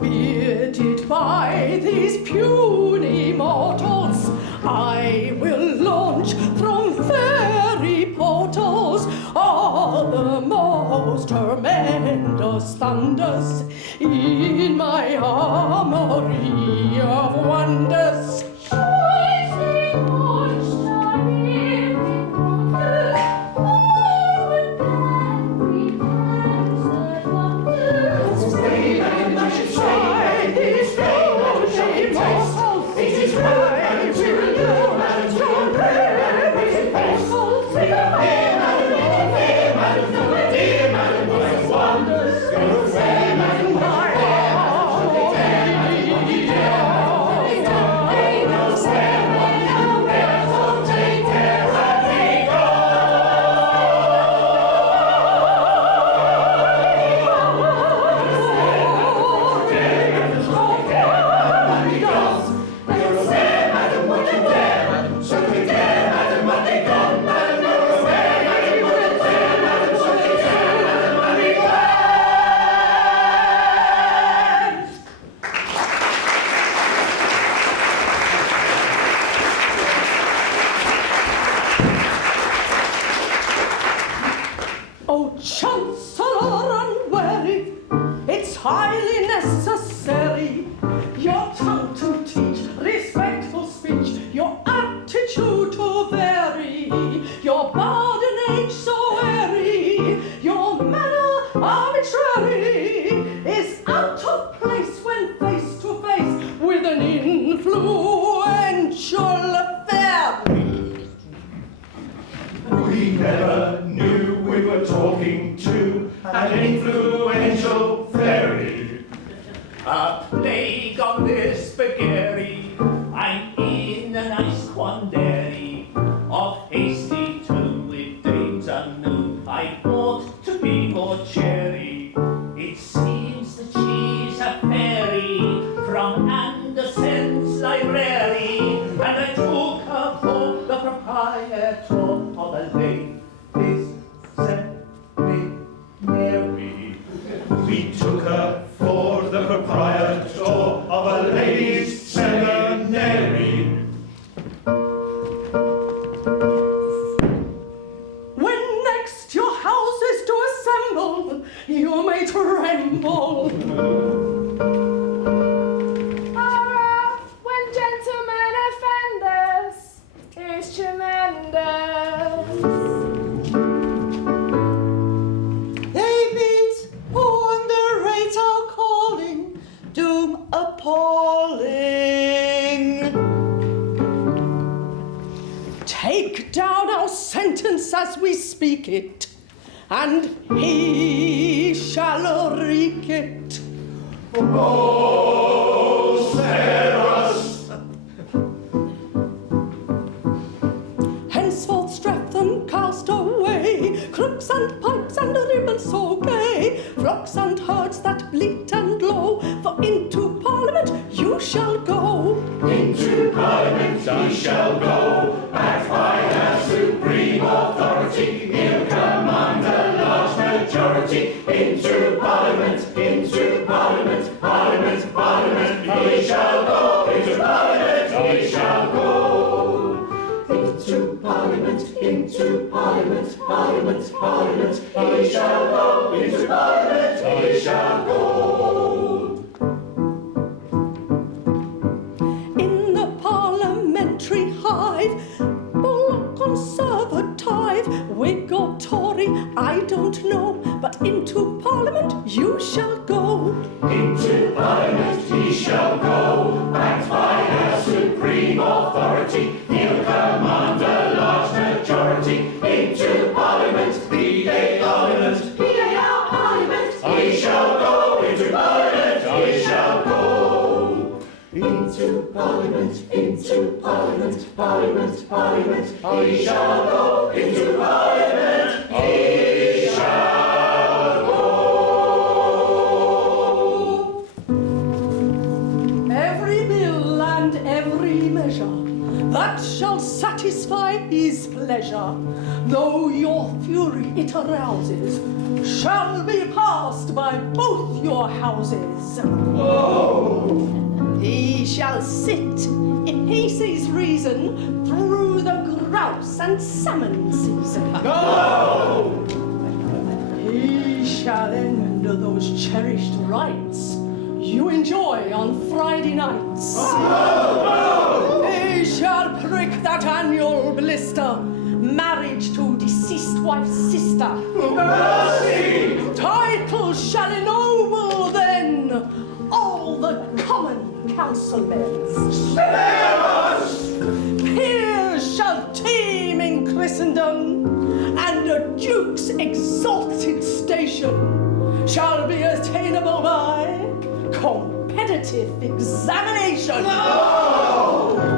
Bearded by these puny mortals, I will launch from fairy portals all the most tremendous thunders in my armory of wonders. Oh, Chancellor unwary, it's highly necessary your tongue to teach, respectful speech, your attitude to vary, your bard and age so airy, your manner arbitrary, is out of place when face to face with an influential fairy. We never knew we were talking to an influential fairy. A plague on this spaghetti, I'm in a nice quandary of hasty tune with dames unknown. I ought to be more cherry. It seems that she's a fairy from Andersen's library, and I took her for the proprietor of a lake. as we speak it, and he shall wreak it. Oh, spare us! Henceforth Streatham cast away crooks and pipes and ribbons so gay, flocks and herds that bleat and low, for into Parliament you shall go. Into Parliament he shall go, backed by a supreme authority. He'll command a large majority. Into Parliament, Parliament, Parliament, he shall go. Into Parliament he shall go. Into Parliament, Parliament, Parliament, he shall go. Into Parliament he shall go. In the parliamentary hive, Bullock, Conservative, Whig or Tory, I don't know, but into Parliament you shall go. Into Parliament he shall go, backed by a supreme authority. He'll command a large majority. Into Parliament, Parliament, Parliament, he shall go. Into Parliament he shall go. Into Parliament, Parliament, Parliament, he shall go. Into Parliament he shall go. Every bill and every measure that shall satisfy his pleasure, though your fury it arouses, shall be passed by both your houses. Oh! He shall sit, if he sees reason, through the grouse and salmon season. No! He shall end those cherished rights you enjoy on Friday nights. Oh, no! He shall prick that annual blister, marriage to deceased wife's sister. Mercy! Titles shall ennoble then all the common councilmen. Spare us! Peers shall teem in Christendom, and a duke's exalted station shall be attainable by competitive examination. No!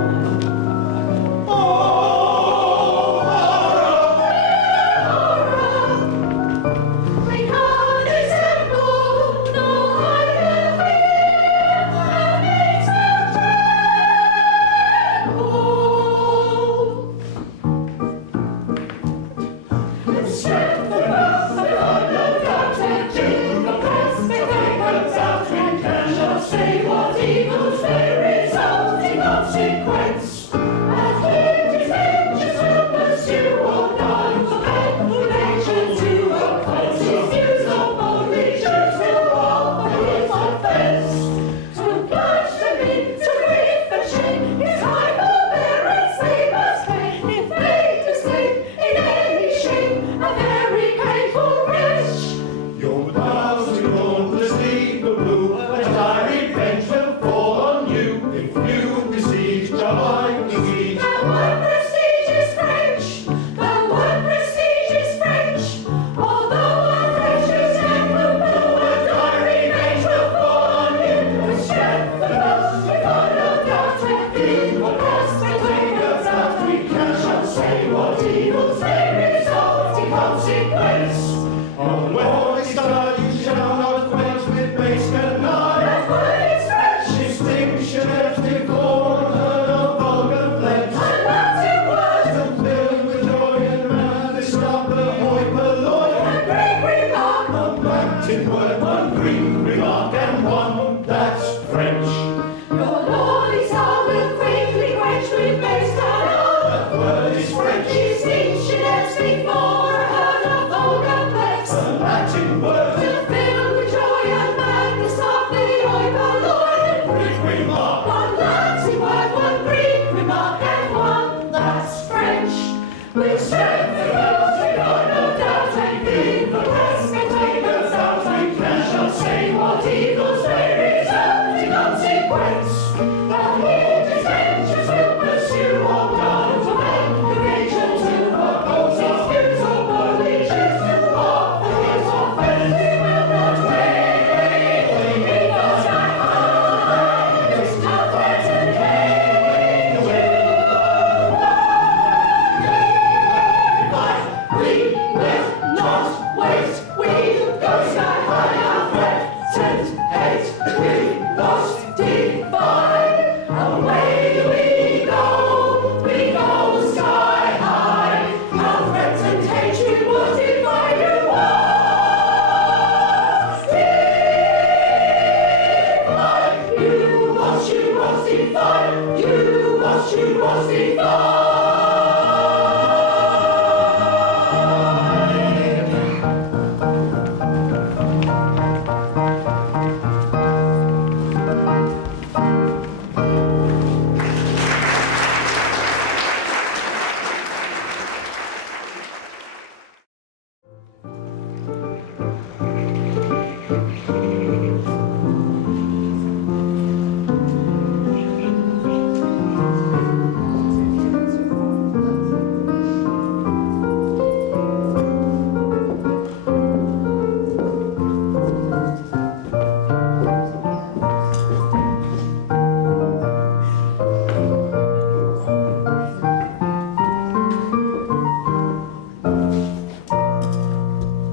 Say what evils may result in consequence. As it is venture to pursue or die, speculation to oppose his views or boldly choose to offer his offence. To plunge them into grief and shame is high forbearance they must pay. If they escape in any shape, a very painful wrench. Your vows to dauntless legal blue, a dire revenge will fall on you if you besiege our was defied.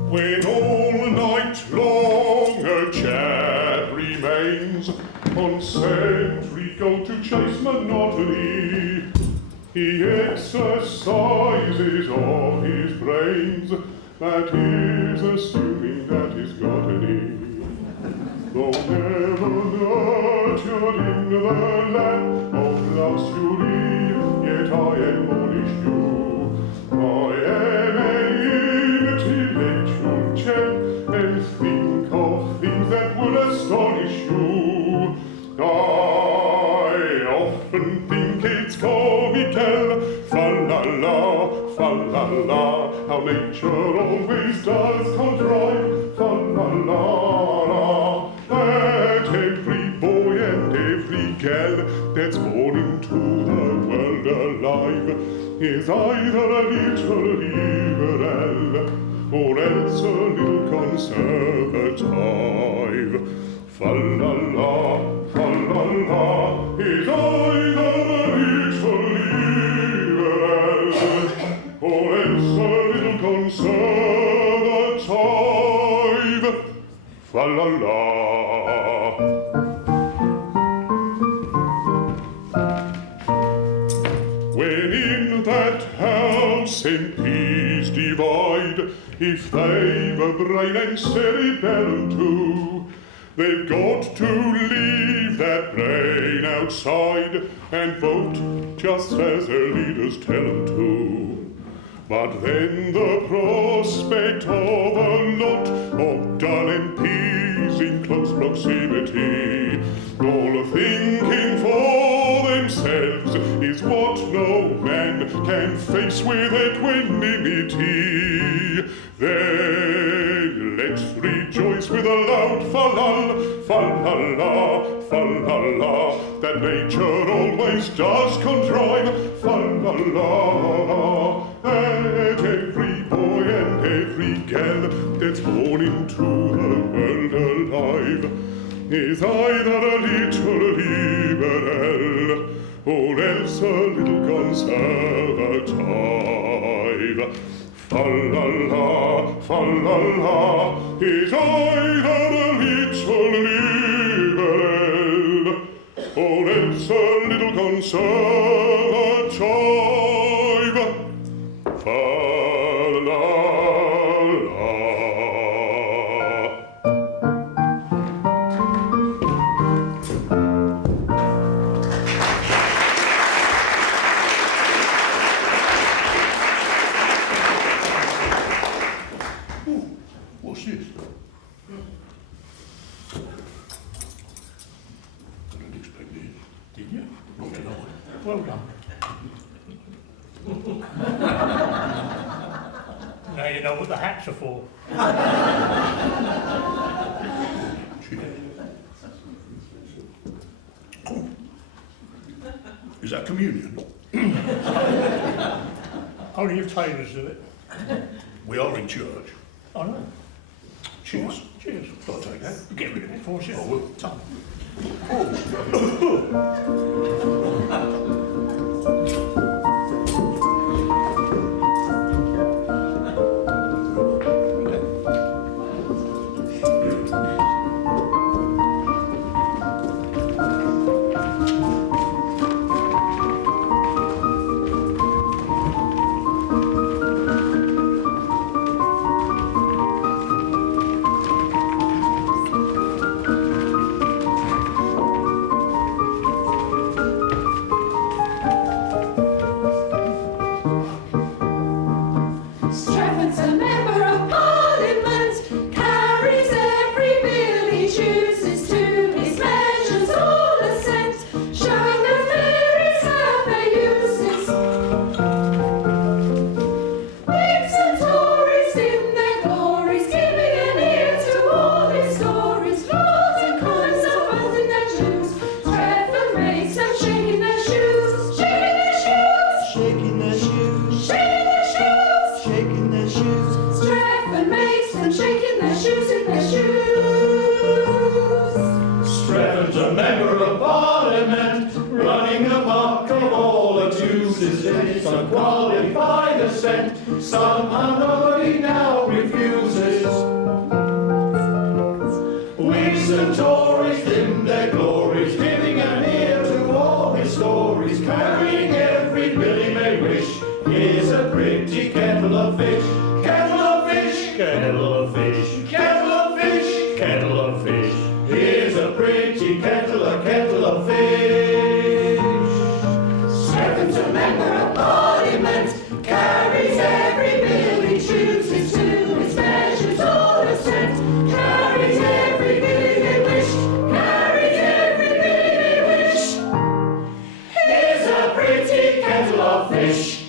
When all night long a chap remains on sentry go to chase monotony, he exercises all his brains, that is assuming that he's got any. Though never nurtured in the land of luxury, yet I admonish you, I am an intellectual chap, and think of things that would astonish you. I often think it's comical, fa-la-la, fa-la-la, how nature always does contrive, fa-la-la, that every boy and every gal that's born into the world alive is either a little liberal or else a little conservative. Fa-la-la, fa-la-la, is either a little liberal or else a little conservative. Fa-la-la. When in that house MPs divide, if they've a brain and cerebellum too, they've got to leave that brain outside and vote just as their leaders tell them to. But then the prospect of a lot of dull MPs in close proximity, all thinking for themselves, is what no man can face with equanimity. Then let's rejoice with a loud fa-lal, fa-la-la, fa-la-la, that nature always does contrive, fa-la-la, that every boy and every gal that's born into the world alive is either a little liberal or else a little conservative. Fa-la-la, fa-la-la, is either a little liberal or else a little conservative. Fa-la-la. What's this? I didn't expect it. Did you? Not tonight. Well done. Now you know what the hats are for. Is that communion? Only if tailors do it. We are in church. I know. Cheers. Cheers. I'll take that. Get rid of it for us, yeah. I will. Tongue. produces its unqualified assent. Somehow nobody now refuses. Whigs and Tories dim their glories, giving an ear to all his stories, carrying every bill he may wish. Here's a pretty kettle of fish, kettle of fish, kettle of fish, kettle of fish, kettle of fish. Here's a pretty kettle of fish. Seventh a member of Parliament, carries every bill he chooses to his measures all assent. Carries every bill they wish, carries every bill they wish. Here's a pretty kettle of fish.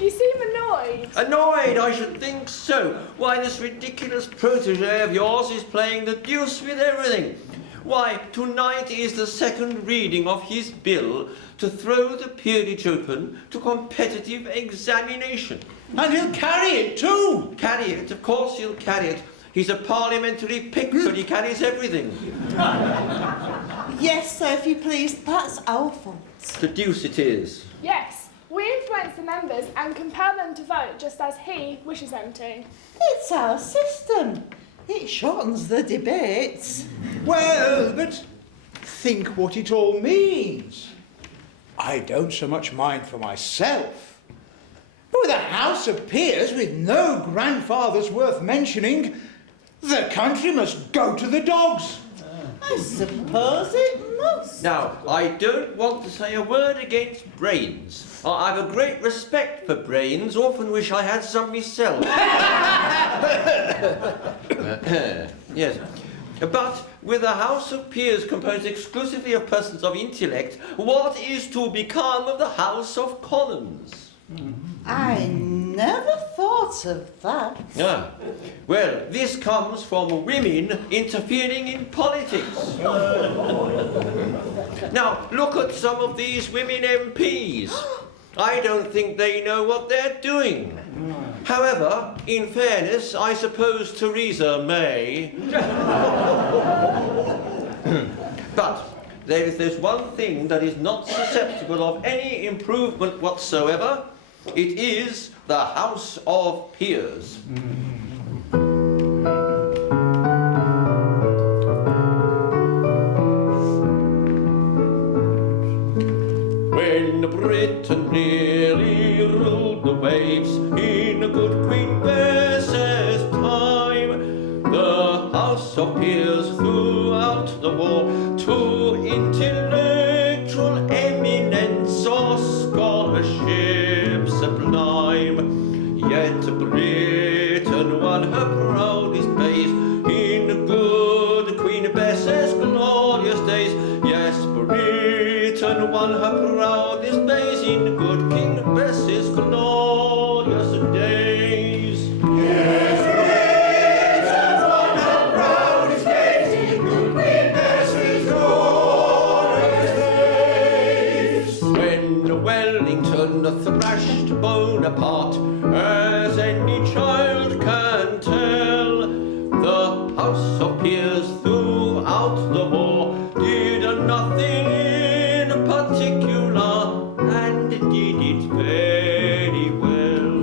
You seem annoyed. Annoyed, I should think so. Why, this ridiculous protege of yours is playing the deuce with everything. Why, tonight is the second reading of his bill to throw the peerage open to competitive examination. And he'll carry it too. Carry it? Of course he'll carry it. He's a parliamentary Pickford, he carries everything. Yes, sir, if you please, that's our fault. The deuce it is. Yes, we influence the members and compel them to vote just as he wishes them to. It's our system. It shortens the debates. Well, but think what it all means. I don't so much mind for myself. But with a House of Peers with no grandfathers worth mentioning, the country must go to the dogs. I suppose it must. Now, I don't want to say a word against brains. I've a great respect for brains, often wish I had some myself. Yes. But with a House of Peers composed exclusively of persons of intellect, what is to become of the House of Commons? I never thought of that. Ah, well, this comes from women interfering in politics. Now, look at some of these women MPs. I don't think they know what they're doing. However, in fairness, I suppose Theresa may. But there's one thing that is not susceptible of any improvement whatsoever. It is the House of Peers. When Britain nearly ruled the waves in a good Queen Bess's time, the House of Peers threw out the war to intellectual eminence or scholarship sublime. Yet Britain won her proudest days in good Queen Bess's glorious days. Yes, Britain won her proudest days in good King Bess's glorious days. Yes, Britain won her proudest days in good Queen Bess's glorious days. When Wellington thrashed Bonaparte, as any child can tell, the House of Peers throughout the war did nothing in particular and did it very well.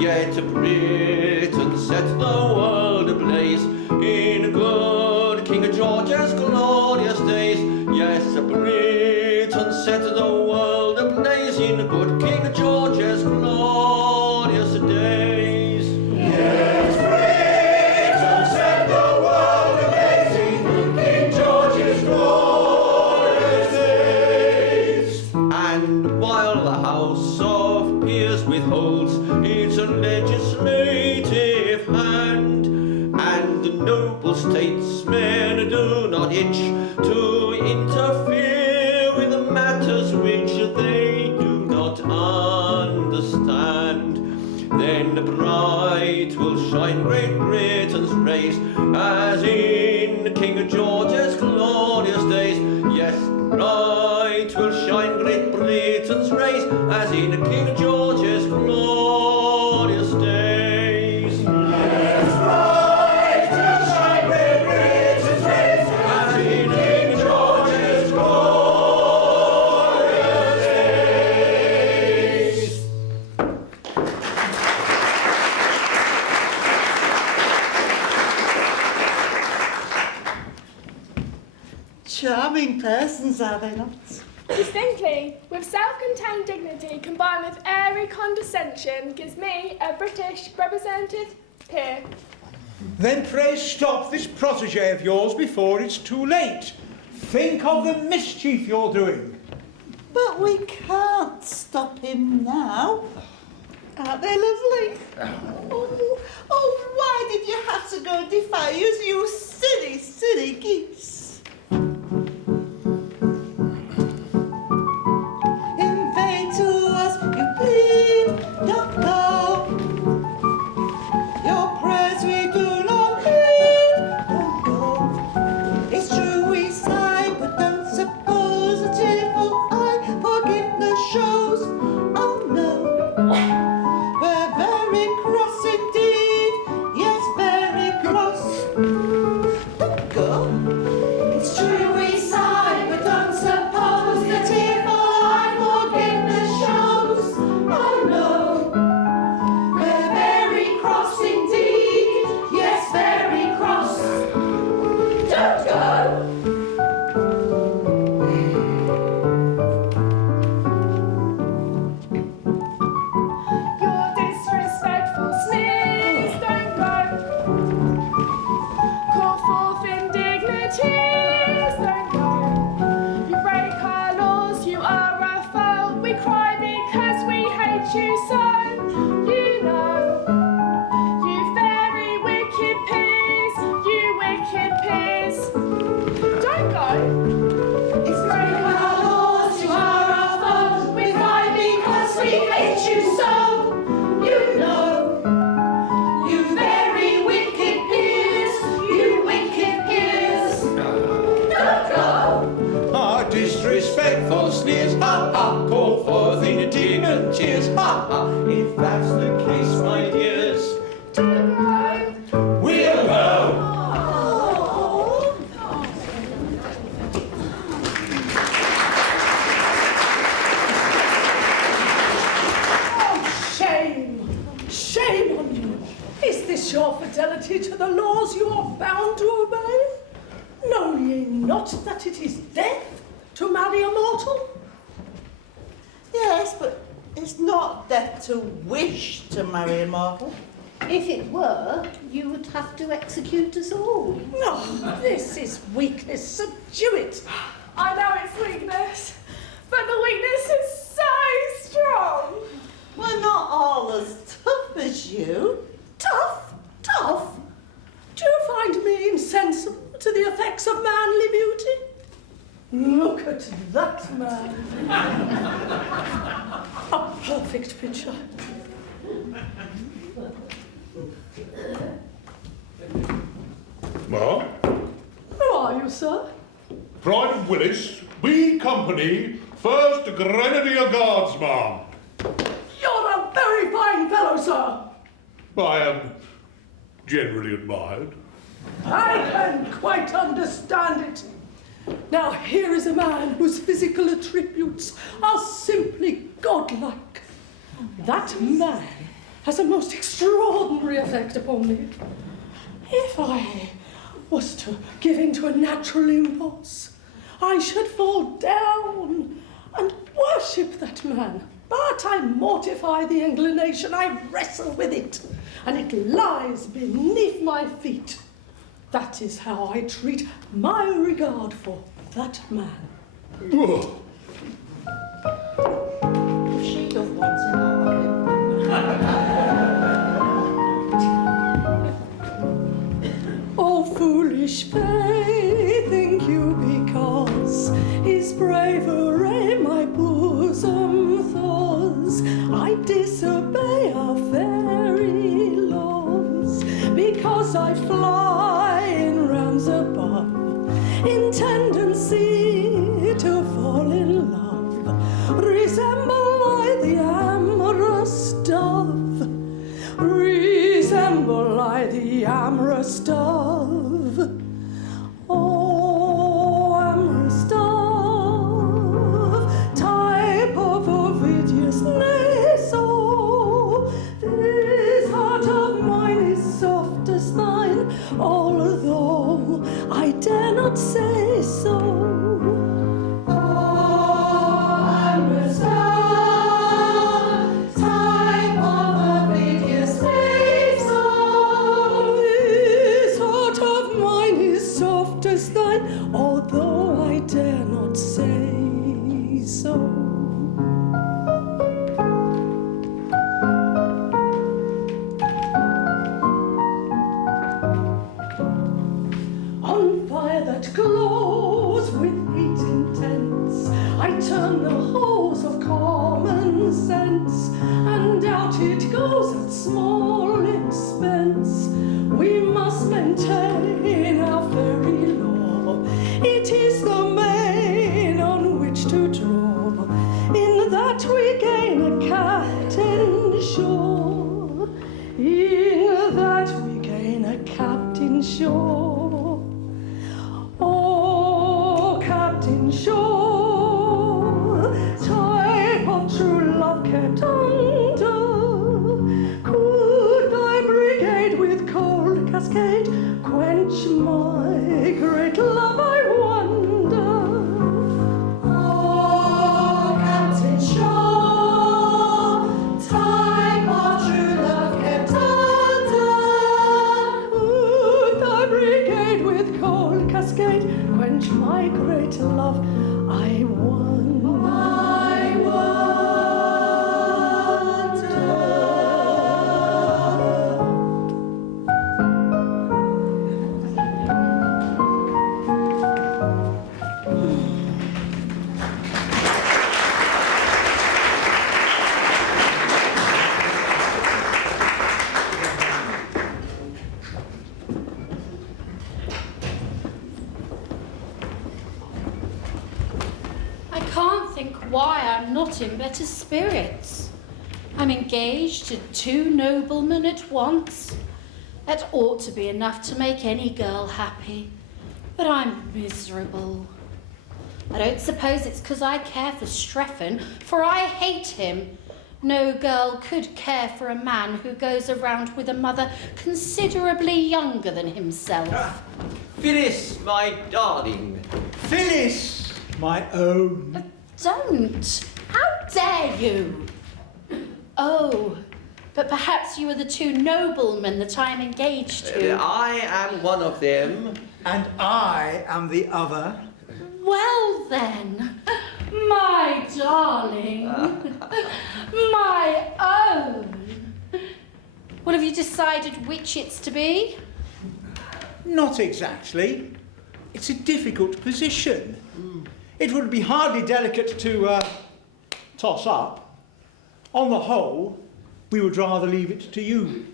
Yet Britain set the world ablaze in good King George's glorious days. Yes, Britain set the world ablaze in good King George's glorious days. Yes, Britain set the world ablaze in good King George's glorious days. And while the House of Peers withholds its legislative hand, and the noble statesmen do not itch to interfere with matters which they do not understand, then bright will shine Great Britain's race as in King George's glorious days. Yes, bright will shine Great Britain's race as in King George's glorious days. Yes, bright will Charming persons, are they not? Distinctly, with self-contained dignity combined with airy condescension, gives me a British representative peer. Then pray stop this protégé of yours before it's too late. Think of the mischief you're doing. But we can't stop him now. Aren't they lovely? Oh, why did you have to go and defy us, you silly, silly geese? Invade to us, you plead, don't go. Your prayers we do not heed, don't go. It's true we sigh, but don't suppose a tearful eye forgiveness shows. Oh no. We're very cross indeed, yes, very cross. Don't go. It's true we sigh, but don't suppose the tearful eye forgiveness shows. Oh no, we're very cross indeed, yes, very cross. Don't go. Your disrespectful sneers, don't go. Call forth indignities, don't go. You break our laws, you are a foe. We cry because we hate you so. You know, you very wicked peers, you wicked peers. Don't go. It's break our laws, you are a foe. We cry because we hate you so. You know, you very wicked peers, you wicked peers. Don't go. Ah, disrespectful sneers, ha ha, call for the indignant cheers, ha ha. If that's the case, my dears, Don't go. we'll go. Oh, shame! Shame on you! Is this your fidelity to the laws you are bound to obey? Know ye not that it is death to marry a mortal? Yes, but it's not death to wish to marry a mortal. If it were, you would have to execute us all. No, this is weakness. Subdue it. I know it's weakness, but the weakness is so strong. We're not all as tough as you. Tough? Tough? Do you find me insensible to the effects of manly beauty? Look at that man. A perfect picture. Well, Who are you, sir? Private Willis, B Company, 1st Grenadier Guardsman. You're a very fine fellow, sir. I am generally admired. I can quite understand it. Now, here is a man whose physical attributes are simply godlike. That man has a most extraordinary effect upon me. If I was to give in to a natural impulse, I should fall down and worship that man. But I mortify the inclination, I wrestle with it, and it lies beneath my feet. That is how I treat my regard for that man. Ugh. She don't want to know. Oh, foolish faith, think you because his bravery my bosom thaws, I disobey our fairy laws, because I fly in realms above, in tendency to fall in love, resemble I the amorous dove, resemble I the amorous dove. Oh, amorous dove, type of Ovidiousness, oh, this heart of mine is soft as thine, although I dare not say so. Although I dare not say so. On fire that glows with heat intense, I turn the hose of common sense, and out it goes at small expense. We must maintain our very law. It is the main on which to draw. In that we gain a captain sure. In that we gain a captain sure. Oh, Captain Sure, type of true love kept under. Could thy brigade with cold cascade quench my great love, I wonder? Oh, Captain Shaw, type of true love kept under. Could thy brigade with cold cascade quench my great love, I wonder? I wonder. I can't think why I'm not in better spirits. I'm engaged to 2 noblemen at once. That ought to be enough to make any girl happy. But I'm miserable. I don't suppose it's 'cause I care for Strephon, for I hate him. No girl could care for a man who goes around with a mother considerably younger than himself. Phyllis, my darling. Phyllis, my own. Don't! How dare you? Oh, but perhaps you are the 2 noblemen that I'm engaged to. I am one of them. And I am the other. Well then, my darling, my own. Well, have you decided which it's to be? Not exactly. It's a difficult position. It would be hardly delicate to toss up. On the whole, we would rather leave it to you.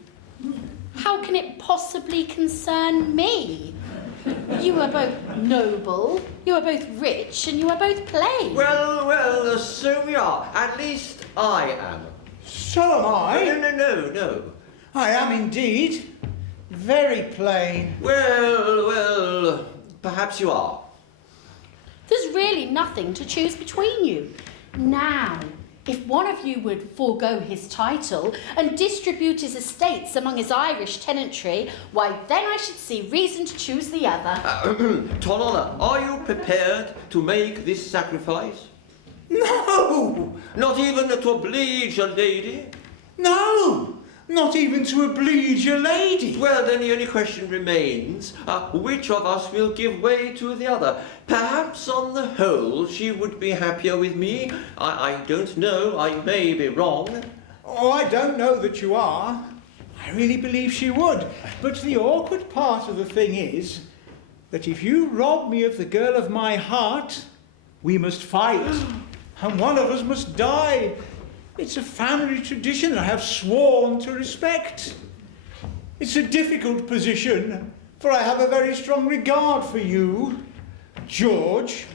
How can it possibly concern me? You are both noble, you are both rich, and you are both plain. Well, so we are. At least I am. So am I. No. I am indeed. Very plain. Well, perhaps you are. There's really nothing to choose between you. Now, if one of you would forego his title and distribute his estates among his Irish tenantry, why then I should see reason to choose the other. Tonala, are you prepared to make this sacrifice? No! Not even to oblige a lady? No! Not even to oblige a lady. Well, then the only question remains, which of us will give way to the other? Perhaps on the whole she would be happier with me. I don't know, I may be wrong. Oh, I don't know that you are. I really believe she would. But the awkward part of the thing is that if you rob me of the girl of my heart, we must fight. And one of us must die. It's a family tradition I have sworn to respect. It's a difficult position, for I have a very strong regard for you, George.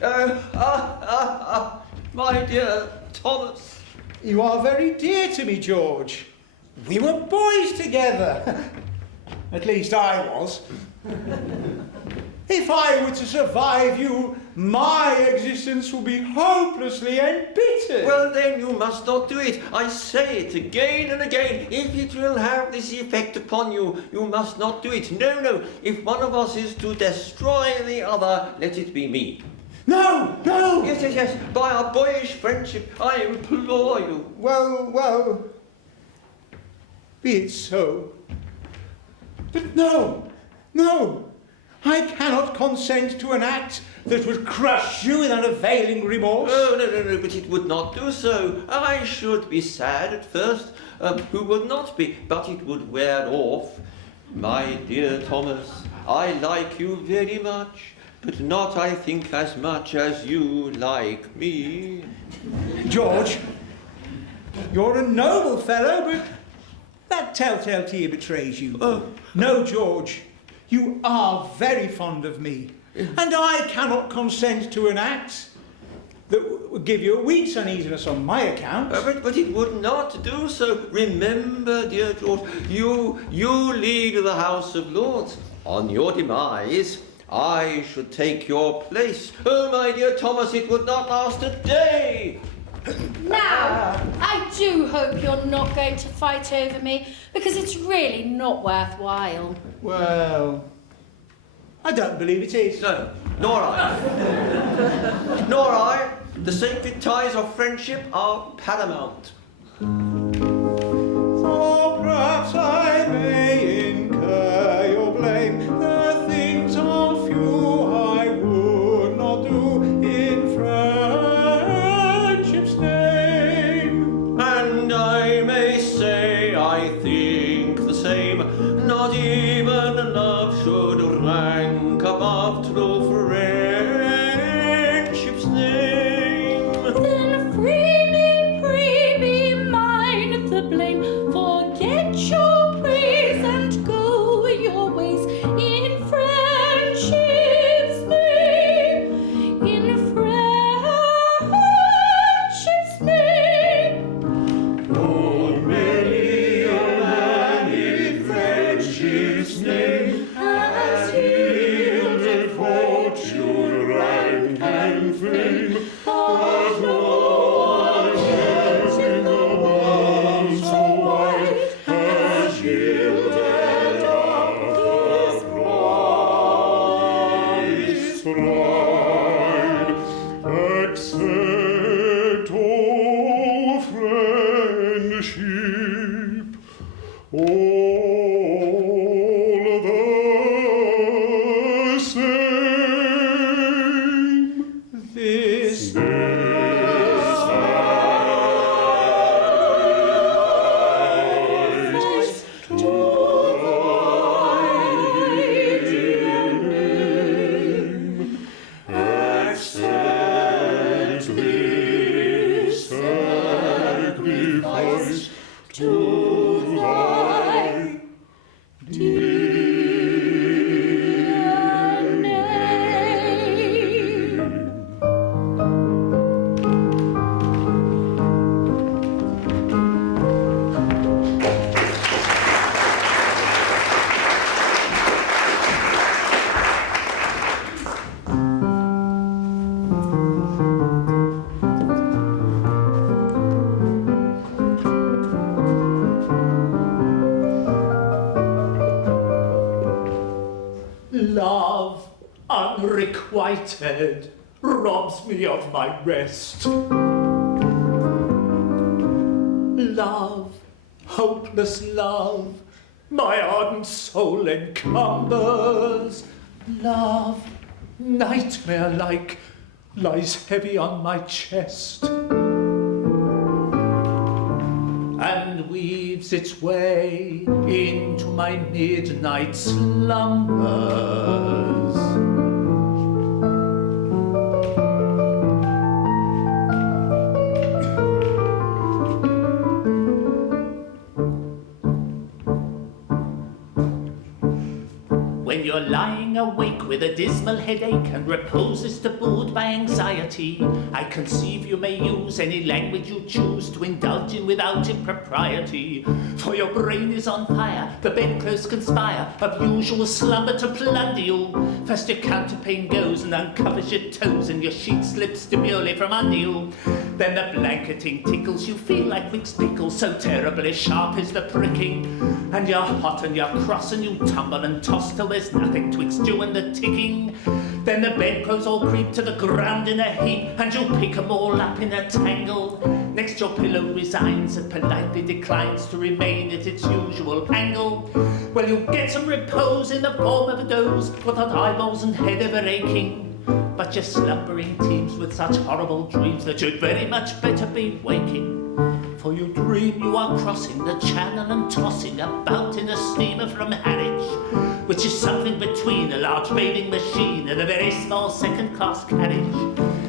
My dear Thomas. You are very dear to me, George. We were boys together. At least I was. If I were to survive you, my existence would be hopelessly embittered. Well, then you must not do it. I say it again and again. If it will have this effect upon you, you must not do it. No, no. If one of us is to destroy the other, let it be me. No, no! Yes, yes, yes. By our boyish friendship, I implore you. Well, be it so. But no, I cannot consent to an act that would crush you with unavailing remorse. Oh, no, but it would not do so. I should be sad at first. Who would not be? But it would wear off. My dear Thomas, I like you very much, but not, I think, as much as you like me. George, you're a noble fellow, but that telltale tear betrays you. No, George, you are very fond of me, and I cannot consent to an act that would give you a week's uneasiness on my account. But it would not do so. Remember, dear George, you lead the House of Lords. On your demise, I should take your place. Oh, my dear Thomas, it would not last a day. Now, I do hope you're not going to fight over me, because it's really not worthwhile. Well, I don't believe it is. No, nor I. Nor I. The sacred ties of friendship are paramount. For perhaps I may incur your blame. The things are few I would not do in friendship's name. And I may say I think the same. Not even love should rank above true friendship's name. Then free me, pray be mine the blame. Forget your praise and go your ways in friendship's name. In friendship's name. Lord, many a man in friendship's name has yielded fortune, rank, and fame, but no one else in the world so wide has yielded up the prize pride, except all friendship, all the same. This Accept this sacrifice to thy dear name. Love unrequited robs me of my rest. Love, hopeless love, my ardent soul encumbers. Love, nightmare-like, lies heavy on my chest and weaves its way into my midnight slumbers. When your you're lying awake with a dismal headache and repose is debarred by anxiety, I conceive you may use any language you choose to indulge in without impropriety. For your brain is on fire, the bedclothes conspire of usual slumber to plunder you. First your counterpane goes and uncovers your toes, and your sheet slips demurely from under you. Then the blanketing tickles, you feel like mixed pickles, so terribly sharp is the pricking. And you're hot and you're cross and you tumble and toss till there's nothing twixt you and the ticking. Then the bedclothes all creep to the ground in a heap, and you pick 'em all up in a tangle. Next your pillow resigns and politely declines to remain at its usual angle. Well, you get some repose in the form of a doze, without eyeballs and head ever aching. But your slumbering teems with such horrible dreams that you'd very much better be waking. For you dream you are crossing the channel and tossing about in a steamer from Harwich, which is something between a large bathing machine and a very small second-class carriage.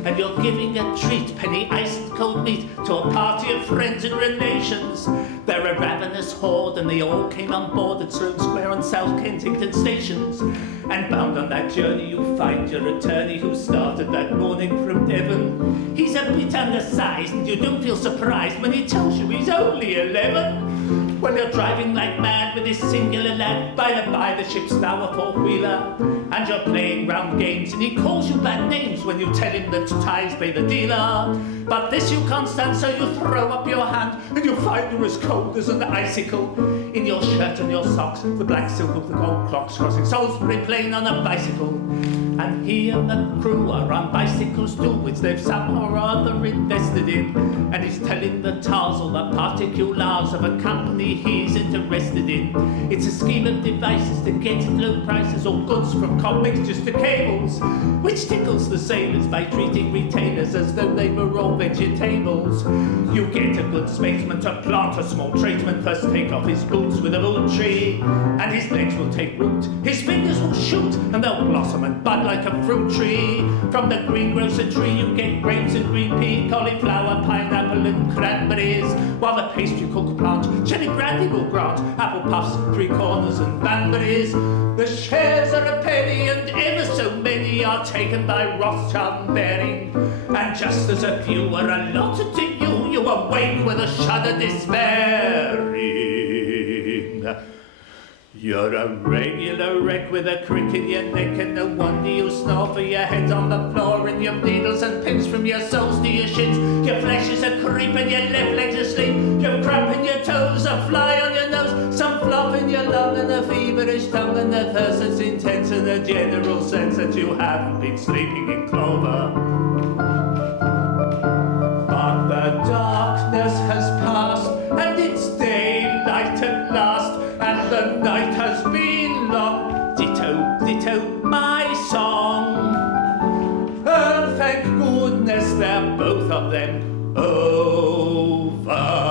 And you're giving a treat, penny ice and cold meat, to a party of friends and relations. They're a ravenous horde, and they all came on board at Sloane Square and South Kensington stations. And bound on that journey you find your attorney, who started that morning from Devon. He's a bit undersized, and you don't feel surprised when he tells you he's only 11. Well, you're driving like mad with this singular lad. By the ship's now a four-wheeler, and you're playing round games, and he calls you bad names when you tell him that ties pay the dealer. But this you can't stand, so you throw up your hand, and you find you're as cold as an icicle. In your shirt and your socks, the black silk of the gold clocks, crossing Salisbury Plain on a bicycle. And he and the crew are on bicycles too, which they've somehow or other invested in. And he's telling the tars all the particulars of a company he's interested in. It's a scheme of devices to get at low prices, all goods from comics just to cables, which tickles the sailors by treating retailers as though they were all vegetables. You get a good statesman to plant a small tradesman, first take off his boots with a boot tree, and his legs will take root, his fingers will shoot, and they'll blossom and bud like a fruit tree. From the greengrocer tree you get grapes and green pea, cauliflower, pineapple and cranberries, while the pastry cook plant cherry brandy will grant apple puffs, three corners and banberries. The shares are a penny, and ever so many are taken by Rothschild and Baring. And just as a few are allotted to you, you awake with a shudder despairing. You're a regular wreck with a crick in your neck, and no wonder you snore, for your head's on the floor, and your needles and pins from your soles to your shins. Your flesh is a creep and your left leg's asleep. You've cramp in your toes, a fly on your nose, some flop in your lung, and a feverish tongue, and the thirst that's intense, and a general sense that you haven't been sleeping in clover. But the darkness has passed, and it's daylight at last, and the night has been long. Ditto, ditto, my song. And thank goodness they're both of them over.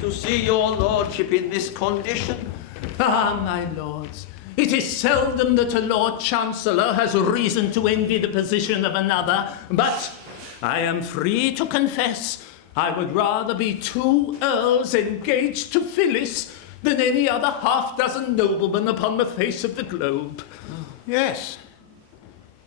To see your lordship in this condition. Ah, my lords, it is seldom that a Lord Chancellor has reason to envy the position of another, but I am free to confess I would rather be 2 earls engaged to Phyllis than any other half-dozen noblemen upon the face of the globe. Yes.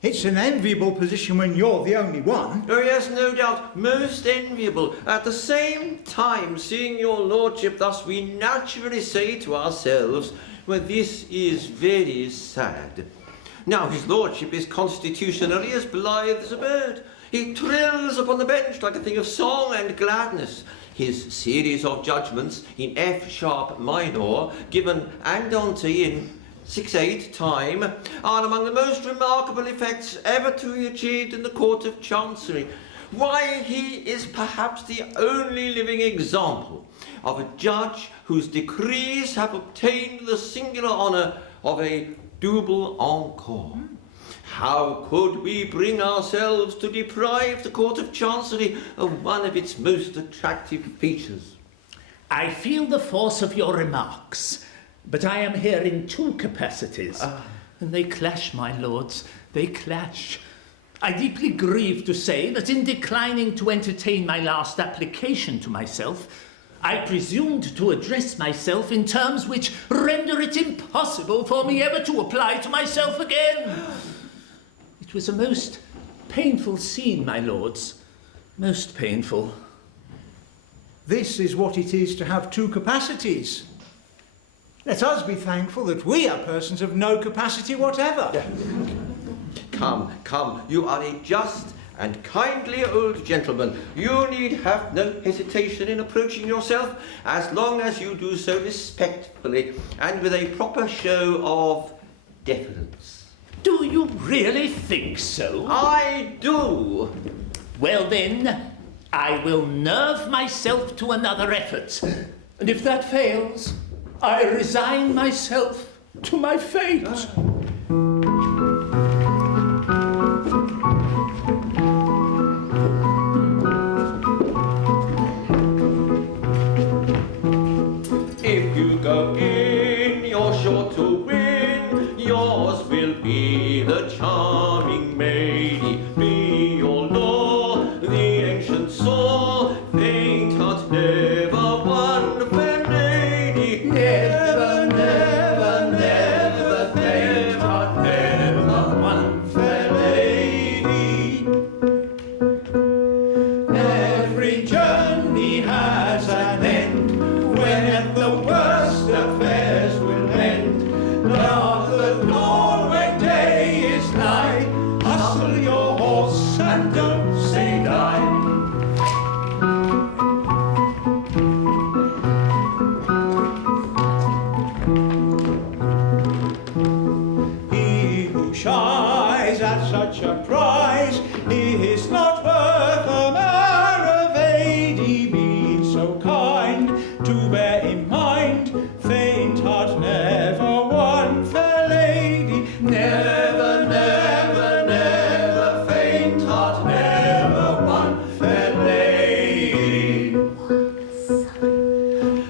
It's an enviable position when you're the only one. Oh yes, no doubt, most enviable. At the same time, seeing your lordship thus, we naturally say to ourselves, well, this is very sad. Now, his lordship is constitutionally as blithe as a bird. He trills upon the bench like a thing of song and gladness. His series of judgments in F sharp minor, given andante in 6/8 time, are among the most remarkable effects ever to be achieved in the Court of Chancery. Why, he is perhaps the only living example of a judge whose decrees have obtained the singular honour of a double encore. How could we bring ourselves to deprive the Court of Chancery of one of its most attractive features? I feel the force of your remarks, but I am here in two capacities. And they clash, my lords, they clash. I deeply grieve to say that in declining to entertain my last application to myself, I presumed to address myself in terms which render it impossible for me ever to apply to myself again. It was a most painful scene, my lords, most painful. This is what it is to have two capacities. Let us be thankful that we are persons of no capacity whatever. Come, come, you are a just and kindly old gentleman. You need have no hesitation in approaching yourself, as long as you do so respectfully and with a proper show of deference. Do you really think so? I do. Well then, I will nerve myself to another effort. And if that fails, I resign myself to my fate. If you go in, you're sure to win. Yours will be the charming maid. Be your law, the ancient saw. Faint heart never won fair lady. Never, never, never. Faint heart never won fair lady. Every journey has an end, when at the worst affairs will end. Lock the door when day is nigh, hustle your horse and don't say die. He who shies at such a prize is not worth a man of 80. Be so kind to bear in mind, faint heart never won fair lady. Never, never, never, faint heart never won fair lady.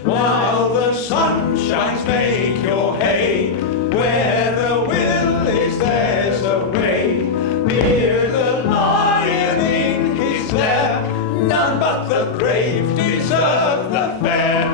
While the sun shines, make your hay. Where the will is, there's a way. Near the lion in his lair, none but the brave deserve the fair.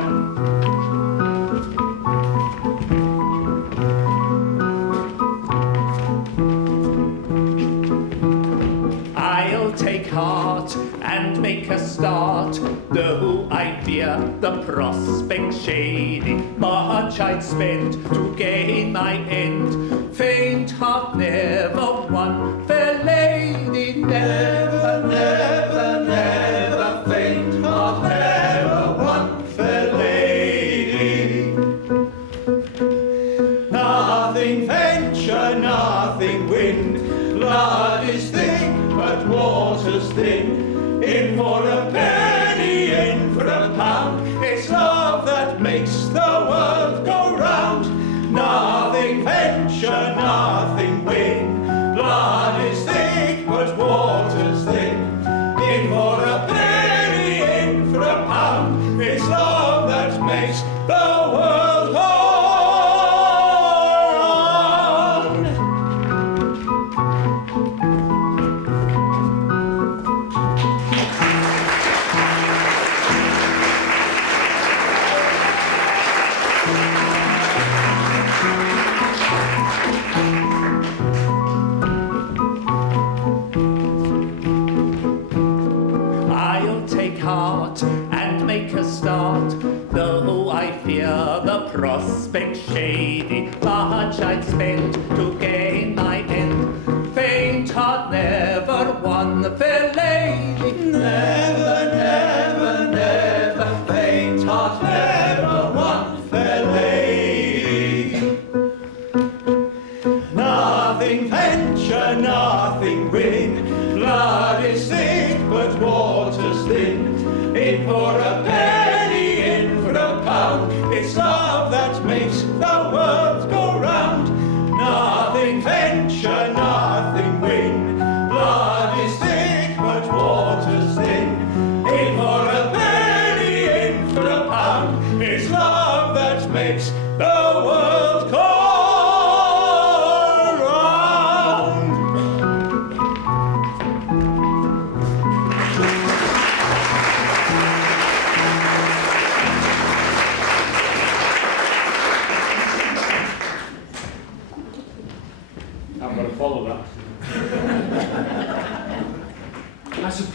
I'll take heart and make a start, though I fear the prospect shady. Much I'd spend to gain my end. Faint heart never won fair lady. Never, never, never. Faint heart never won fair lady. Nothing venture, nothing win. Blood is thick, but water's thin. In for a penny, in for a pound. It's love that makes the world go round. Nothing venture, nothing win. Blood is thick, but water's thin. In for a penny, in for a pound. It's love that makes the world go round. I'll take heart and make a start, though I fear the prospect shady. Much I'd spend to gain my end. Faint heart never won the fair lady. Never, never, never, faint heart never won fair lady. Nothing venture, nothing win. Blood is thick, but water's thin. In for a penny, in for a pound. It's love that makes the world go round. Nothing venture, nothing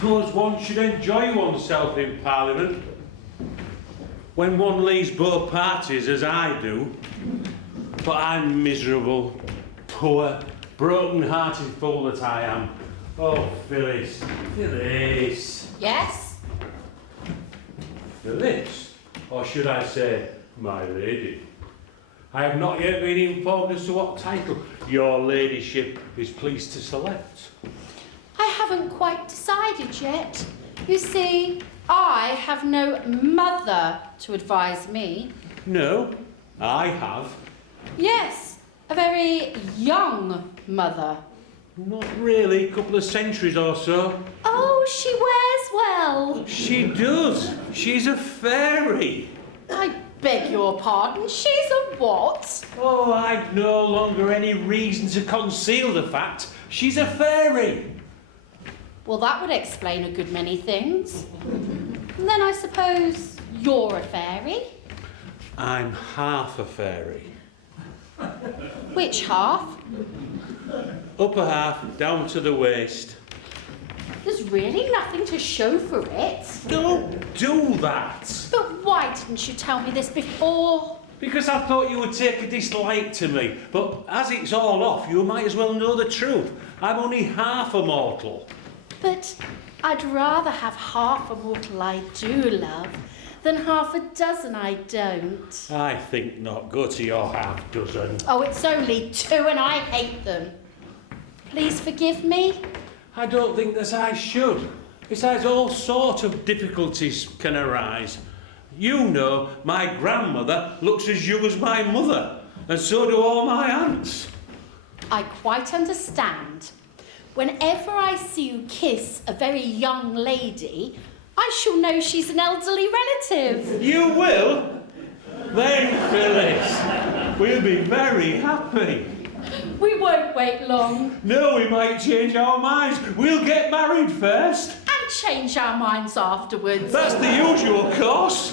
suppose one should enjoy oneself in Parliament. When one leaves both parties, as I do. But I'm miserable, poor, broken-hearted fool that I am. Oh, Phyllis, Phyllis. Yes? Phyllis, or should I say, my lady. I have not yet been informed as to what title your ladyship is pleased to select. I haven't quite decided yet. You see, I have no mother to advise me. No, I have. Yes, a very young mother. Not really, a couple of centuries or so. Oh, she wears well. She does. She's a fairy. I beg your pardon, she's a what? Oh, I've no longer any reason to conceal the fact she's a fairy. Well, that would explain a good many things. And then I suppose you're a fairy? I'm half a fairy. Which half? Upper half, down to the waist. There's really nothing to show for it. Don't do that. But why didn't you tell me this before? Because I thought you would take a dislike to me. But as it's all off, you might as well know the truth. I'm only half a mortal. But I'd rather have half a mortal I do love than half a dozen I don't. I think not. Go to your half dozen. Oh, it's only 2 and I hate them. Please forgive me. I don't think that I should. Besides, all sorts of difficulties can arise. You know, my grandmother looks as young as my mother, and so do all my aunts. I quite understand. Whenever I see you kiss a very young lady, I shall know she's an elderly relative. You will? Then, Phyllis, we'll be very happy. We won't wait long. No, we might change our minds. We'll get married first. And change our minds afterwards. That's the usual course.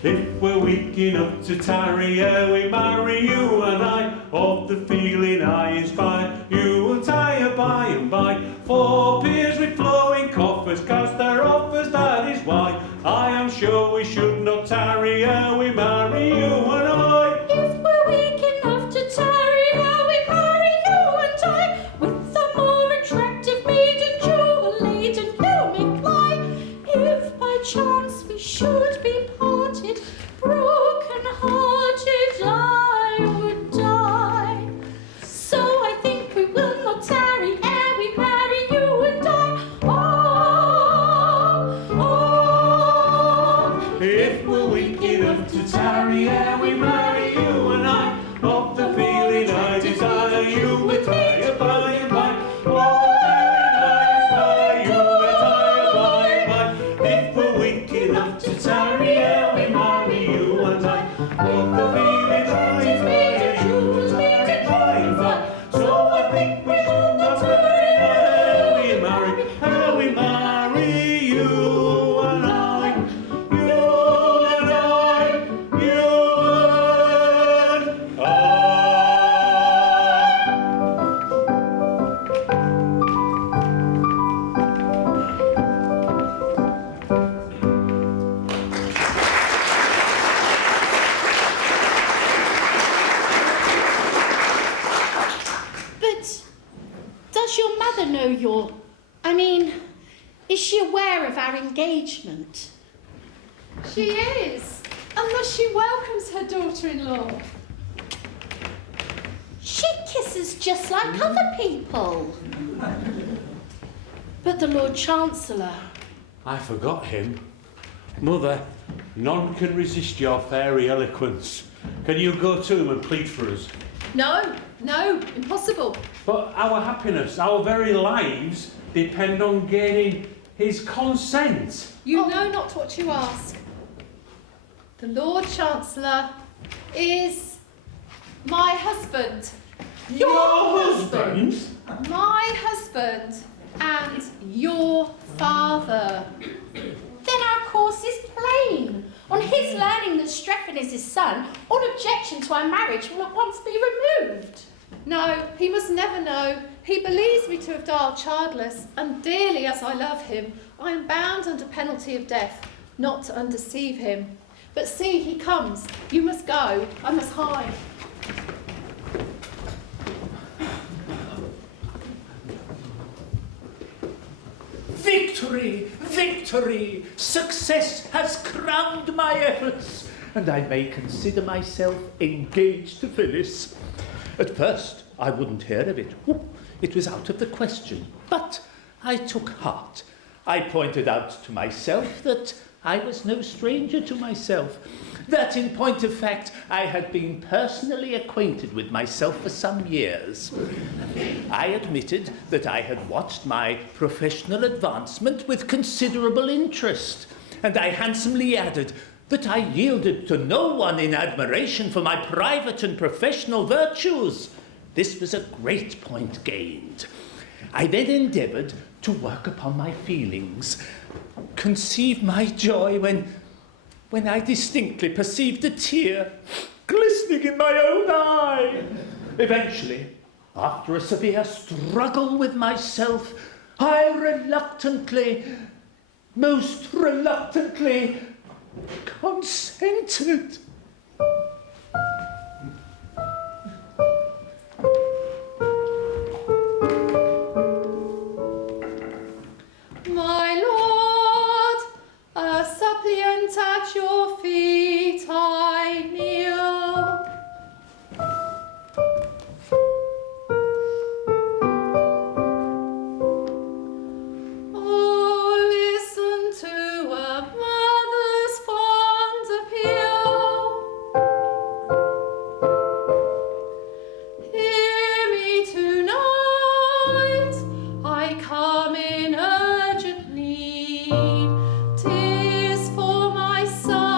If we're weak enough to tarry ere we marry, you and I, of the feeling I inspire, you will tire by and by. 4 peers with flowing coffers cast their offers, that is why I am sure we should not tarry ere we marry, you and I. If we're weak enough to tarry ere we marry, you and I, with a more attractive maiden jewel laden, you may fly. If by chance we should be parted, broken-hearted I would die. So I think we will not tarry ere we marry, you and I. Oh, oh. If we're weak enough to tarry ere we marry, you and I, of the feeling I desire, you will tire by and by. If we're weak enough to tarry ere we marry, you and I, of the feeling I desire, you will tire by and by. So I think we should not tarry ere we marry, you and I, you and I, you and I. But does your mother know your... is she aware of our engagement? She is, and thus she welcomes her daughter-in-law. She kisses just like other people. But the Lord Chancellor... I forgot him. Mother, none can resist your fairy eloquence. Can you go to him and plead for us? No, impossible. But our happiness, our very lives, depend on gaining his consent. You know not what you ask. The Lord Chancellor is my husband. Your husband? My husband and your father. Then our course is plain. On his learning that Strephon is his son, all objection to our marriage will at once be removed. No, he must never know. He believes me to have died childless, and dearly as I love him, I am bound under penalty of death, not to undeceive him. But see, he comes. You must go. I must hide. Victory! Victory! Success has crowned my efforts, and I may consider myself engaged to Phyllis. At first, I wouldn't hear of it. It was out of the question. But I took heart. I pointed out to myself that I was no stranger to myself, that in point of fact I had been personally acquainted with myself for some years. I admitted that I had watched my professional advancement with considerable interest, and I handsomely added that I yielded to no one in admiration for my private and professional virtues. This was a great point gained. I then endeavoured to work upon my feelings. Conceive my joy when I distinctly perceived a tear glistening in my own eye. Eventually, after a severe struggle with myself, I most reluctantly, consented. My lord, a suppliant at your feet I kneel. Oh, listen to a mother's fond appeal. Hear me tonight, I come in urgent need. 'Tis for my son.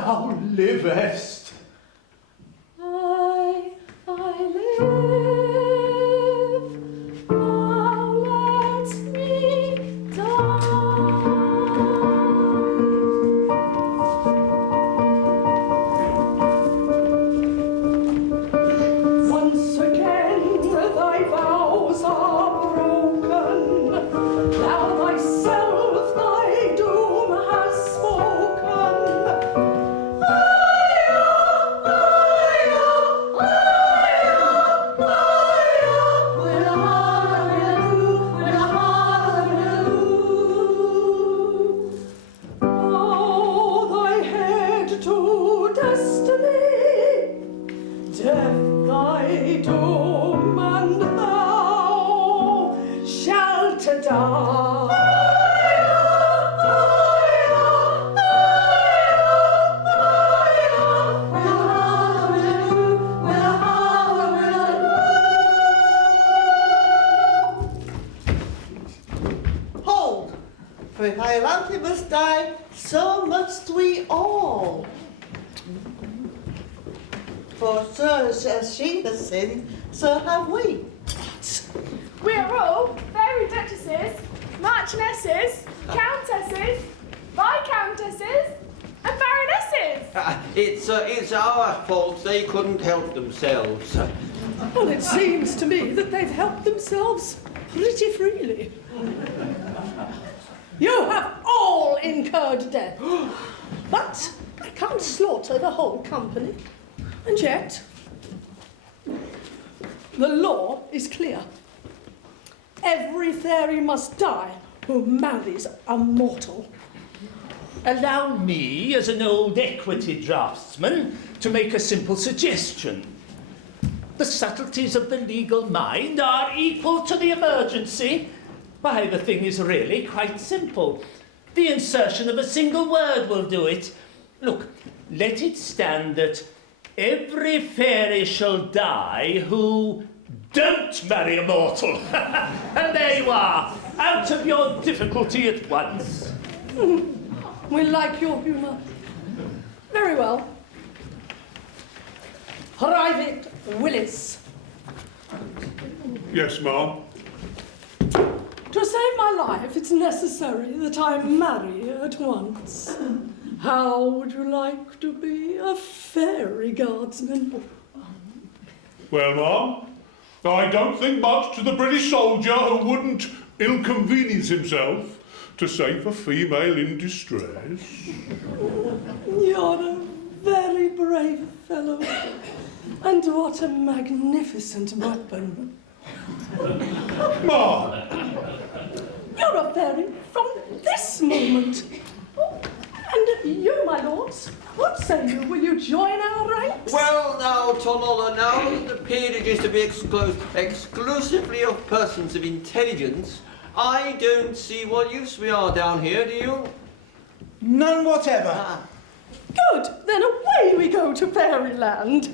thou livest. I live, now let me die. Once again thy vows are broken, thou thyself thy doom hast spoken. Bow thy head to destiny, death thy doom, and thou shalt die. Hold! For if Iolanthe must die, so must we all. For so as she has sinned, so have we. We are all fairy duchesses, marchionesses, countesses, viscountesses, and baronesses. It's our fault they couldn't help themselves. Well, it seems to me that they've helped themselves pretty freely. You have all incurred death, but I can't slaughter the whole company. And yet, the law is clear. Every fairy must die who marries a mortal. Allow me, as an old equity draftsman, to make a simple suggestion. The subtleties of the legal mind are equal to the emergency. Why, the thing is really quite simple. The insertion of a single word will do it. Look, let it stand that every fairy shall die who don't marry a mortal. And there you are, out of your difficulty at once. We like your humour. Very well. Private Willis. Yes, ma'am. To save my life, it's necessary that I marry at once. How would you like to be a fairy guardsman? Well, ma'am, I don't think much to the British soldier who wouldn't inconvenience himself to save a female in distress. You're a very brave fellow. And what a magnificent weapon. Ma'am! You're a fairy from this moment. And you, my lords, what say you? Will you join our ranks? Well, now, Tonola, now that the peerage is to be exclusively of persons of intelligence, I don't see what use we are down here, do you? None whatever. Good, then away we go to fairyland.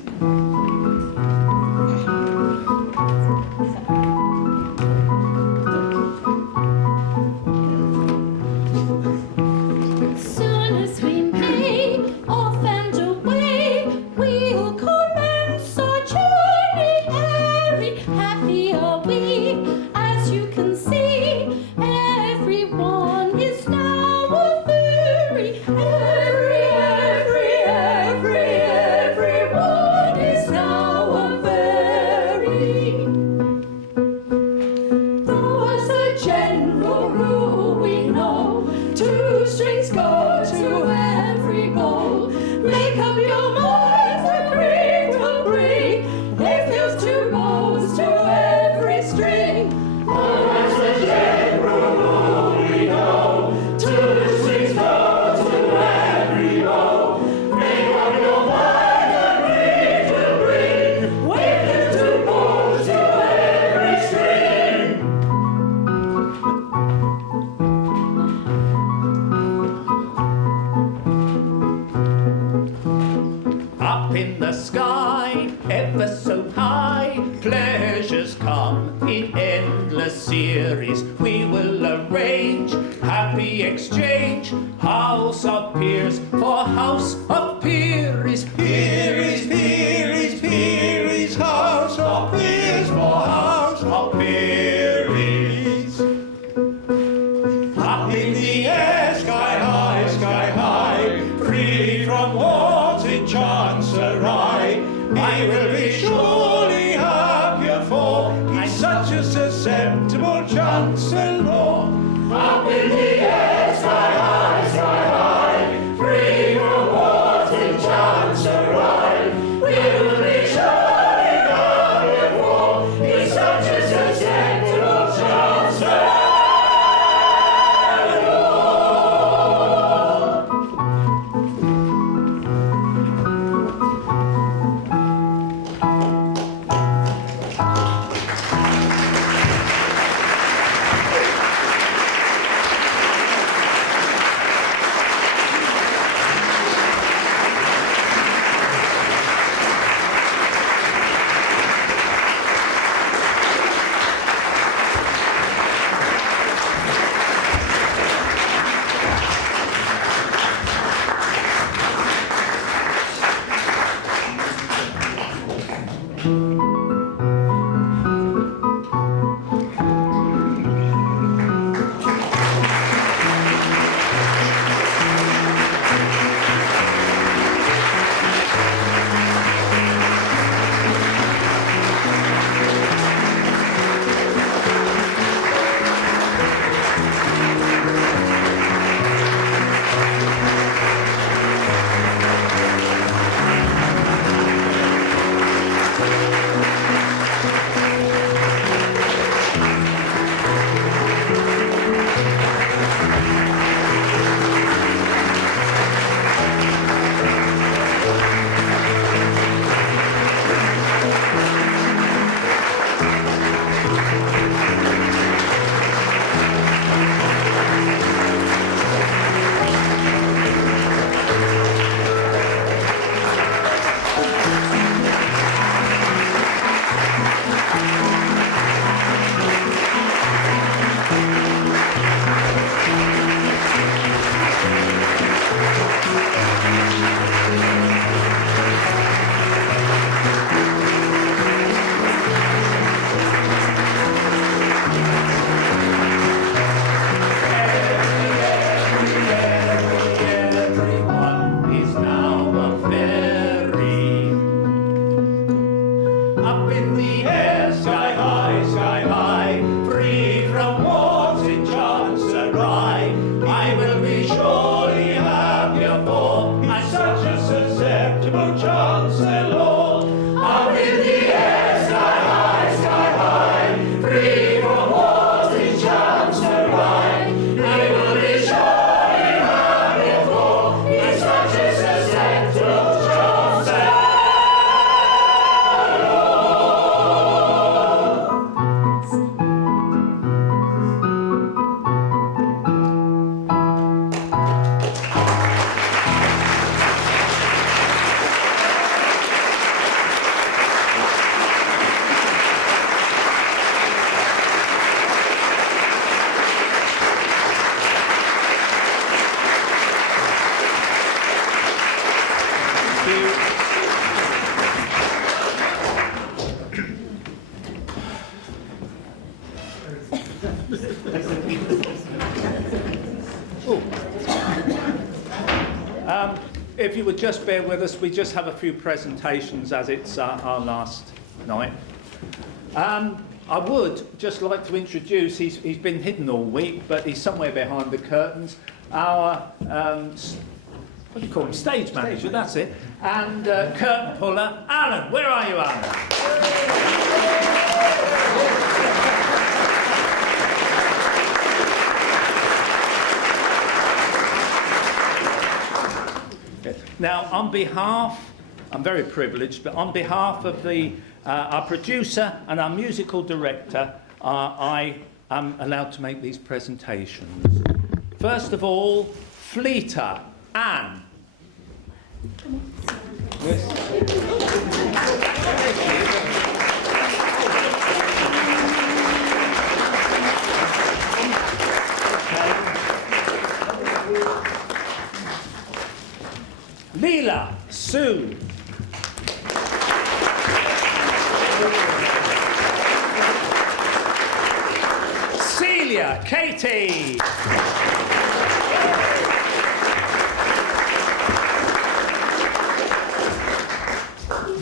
Soon as we may off and away, we'll commence our journey airy. Happy are we, as you can see. Everyone is now a fairy. Everyone is now a fairy. Though as a general rule we know, 2 strings go to every bow. Make up your minds, agree will bring. If there's 2 bows to every string. Though as a general rule we know, 2 strings go to every bow. Make up your minds, agree will bring. If there's 2 bows to every string. Up in the sky, ever so high, pleasures come in endless series. We will arrange happy exchange, house of peers for house of peers. Chancellor. Up in the air, sky high, free from wars in Chancery. We will be surely not before. He's such a susceptible Chancellor. If you would just bear with us, we just have a few presentations as it's our last night. I would just like to introduce, he's been hidden all week, but he's somewhere behind the curtains, our, what do you call him, stage manager, that's it, and curtain puller, Alan. Where are you, Alan? Now, on behalf, I'm very privileged, but on behalf of our producer and our musical director, I am allowed to make these presentations. First of all, Fleeter, Anne. Leela, Sue. Celia, Katie.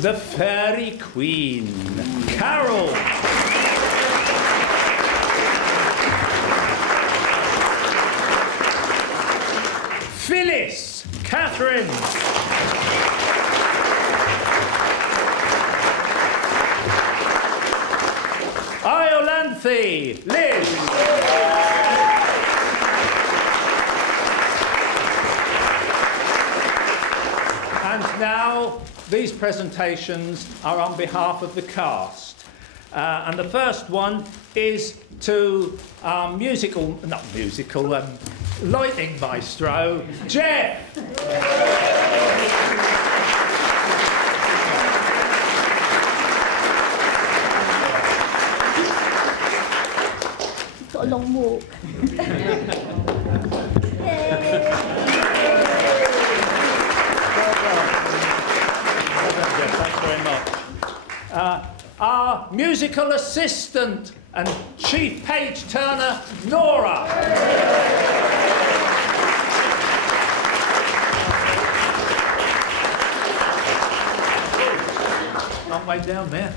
The Fairy Queen, Carol. Catherine. Iolanthe, Liz. And now these presentations are on behalf of the cast. And the first one is to our lighting maestro, Jeff. Got a long walk. Thanks very much. Our musical assistant and chief page turner, Nora. Long way down there.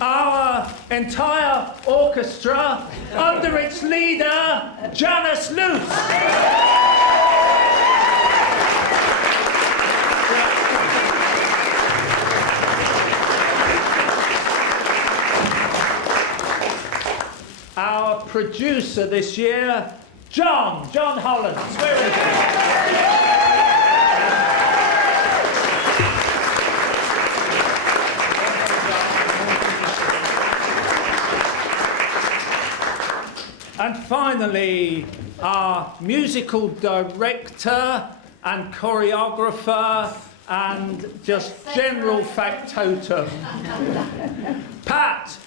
Our entire orchestra, under its leader, Janice Luce. Our producer this year, John Holland. Where is he? And finally, our musical director and choreographer and just general factotum, Pat.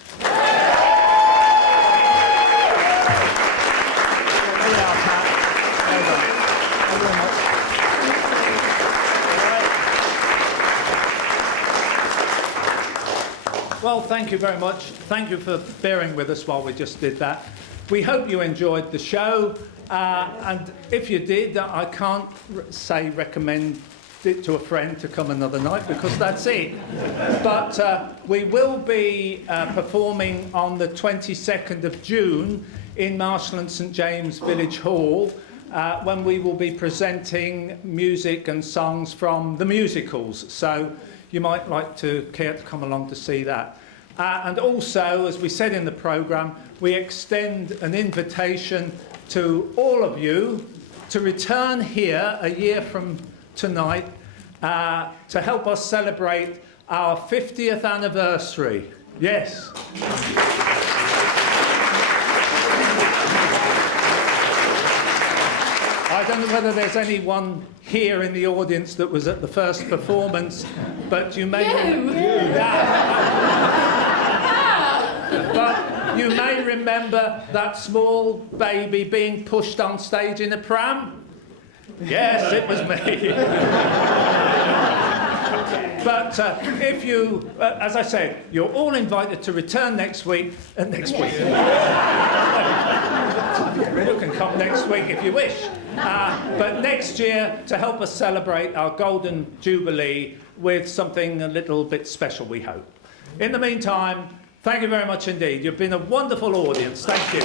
Well, thank you very much. Thank you for bearing with us while we just did that. We hope you enjoyed the show. And if you did, I can't recommend it to a friend to come another night, because that's it. But we will be performing on the 22nd of June in Marshall and St James Village Hall, when we will be presenting music and songs from the musicals. So you might like to care to come along to see that. And also, as we said in the programme, we extend an invitation to all of you to return here a year from tonight to help us celebrate our 50th anniversary. Yes. I don't know whether there's anyone here in the audience that was at the first performance, but you may... But you may remember that small baby being pushed on stage in a pram. Yes, it was me. But if you, as I said, you're all invited to return next week. You can come next week if you wish. But next year, to help us celebrate our Golden Jubilee with something a little bit special, we hope. In the meantime, thank you very much indeed. You've been a wonderful audience. Thank you.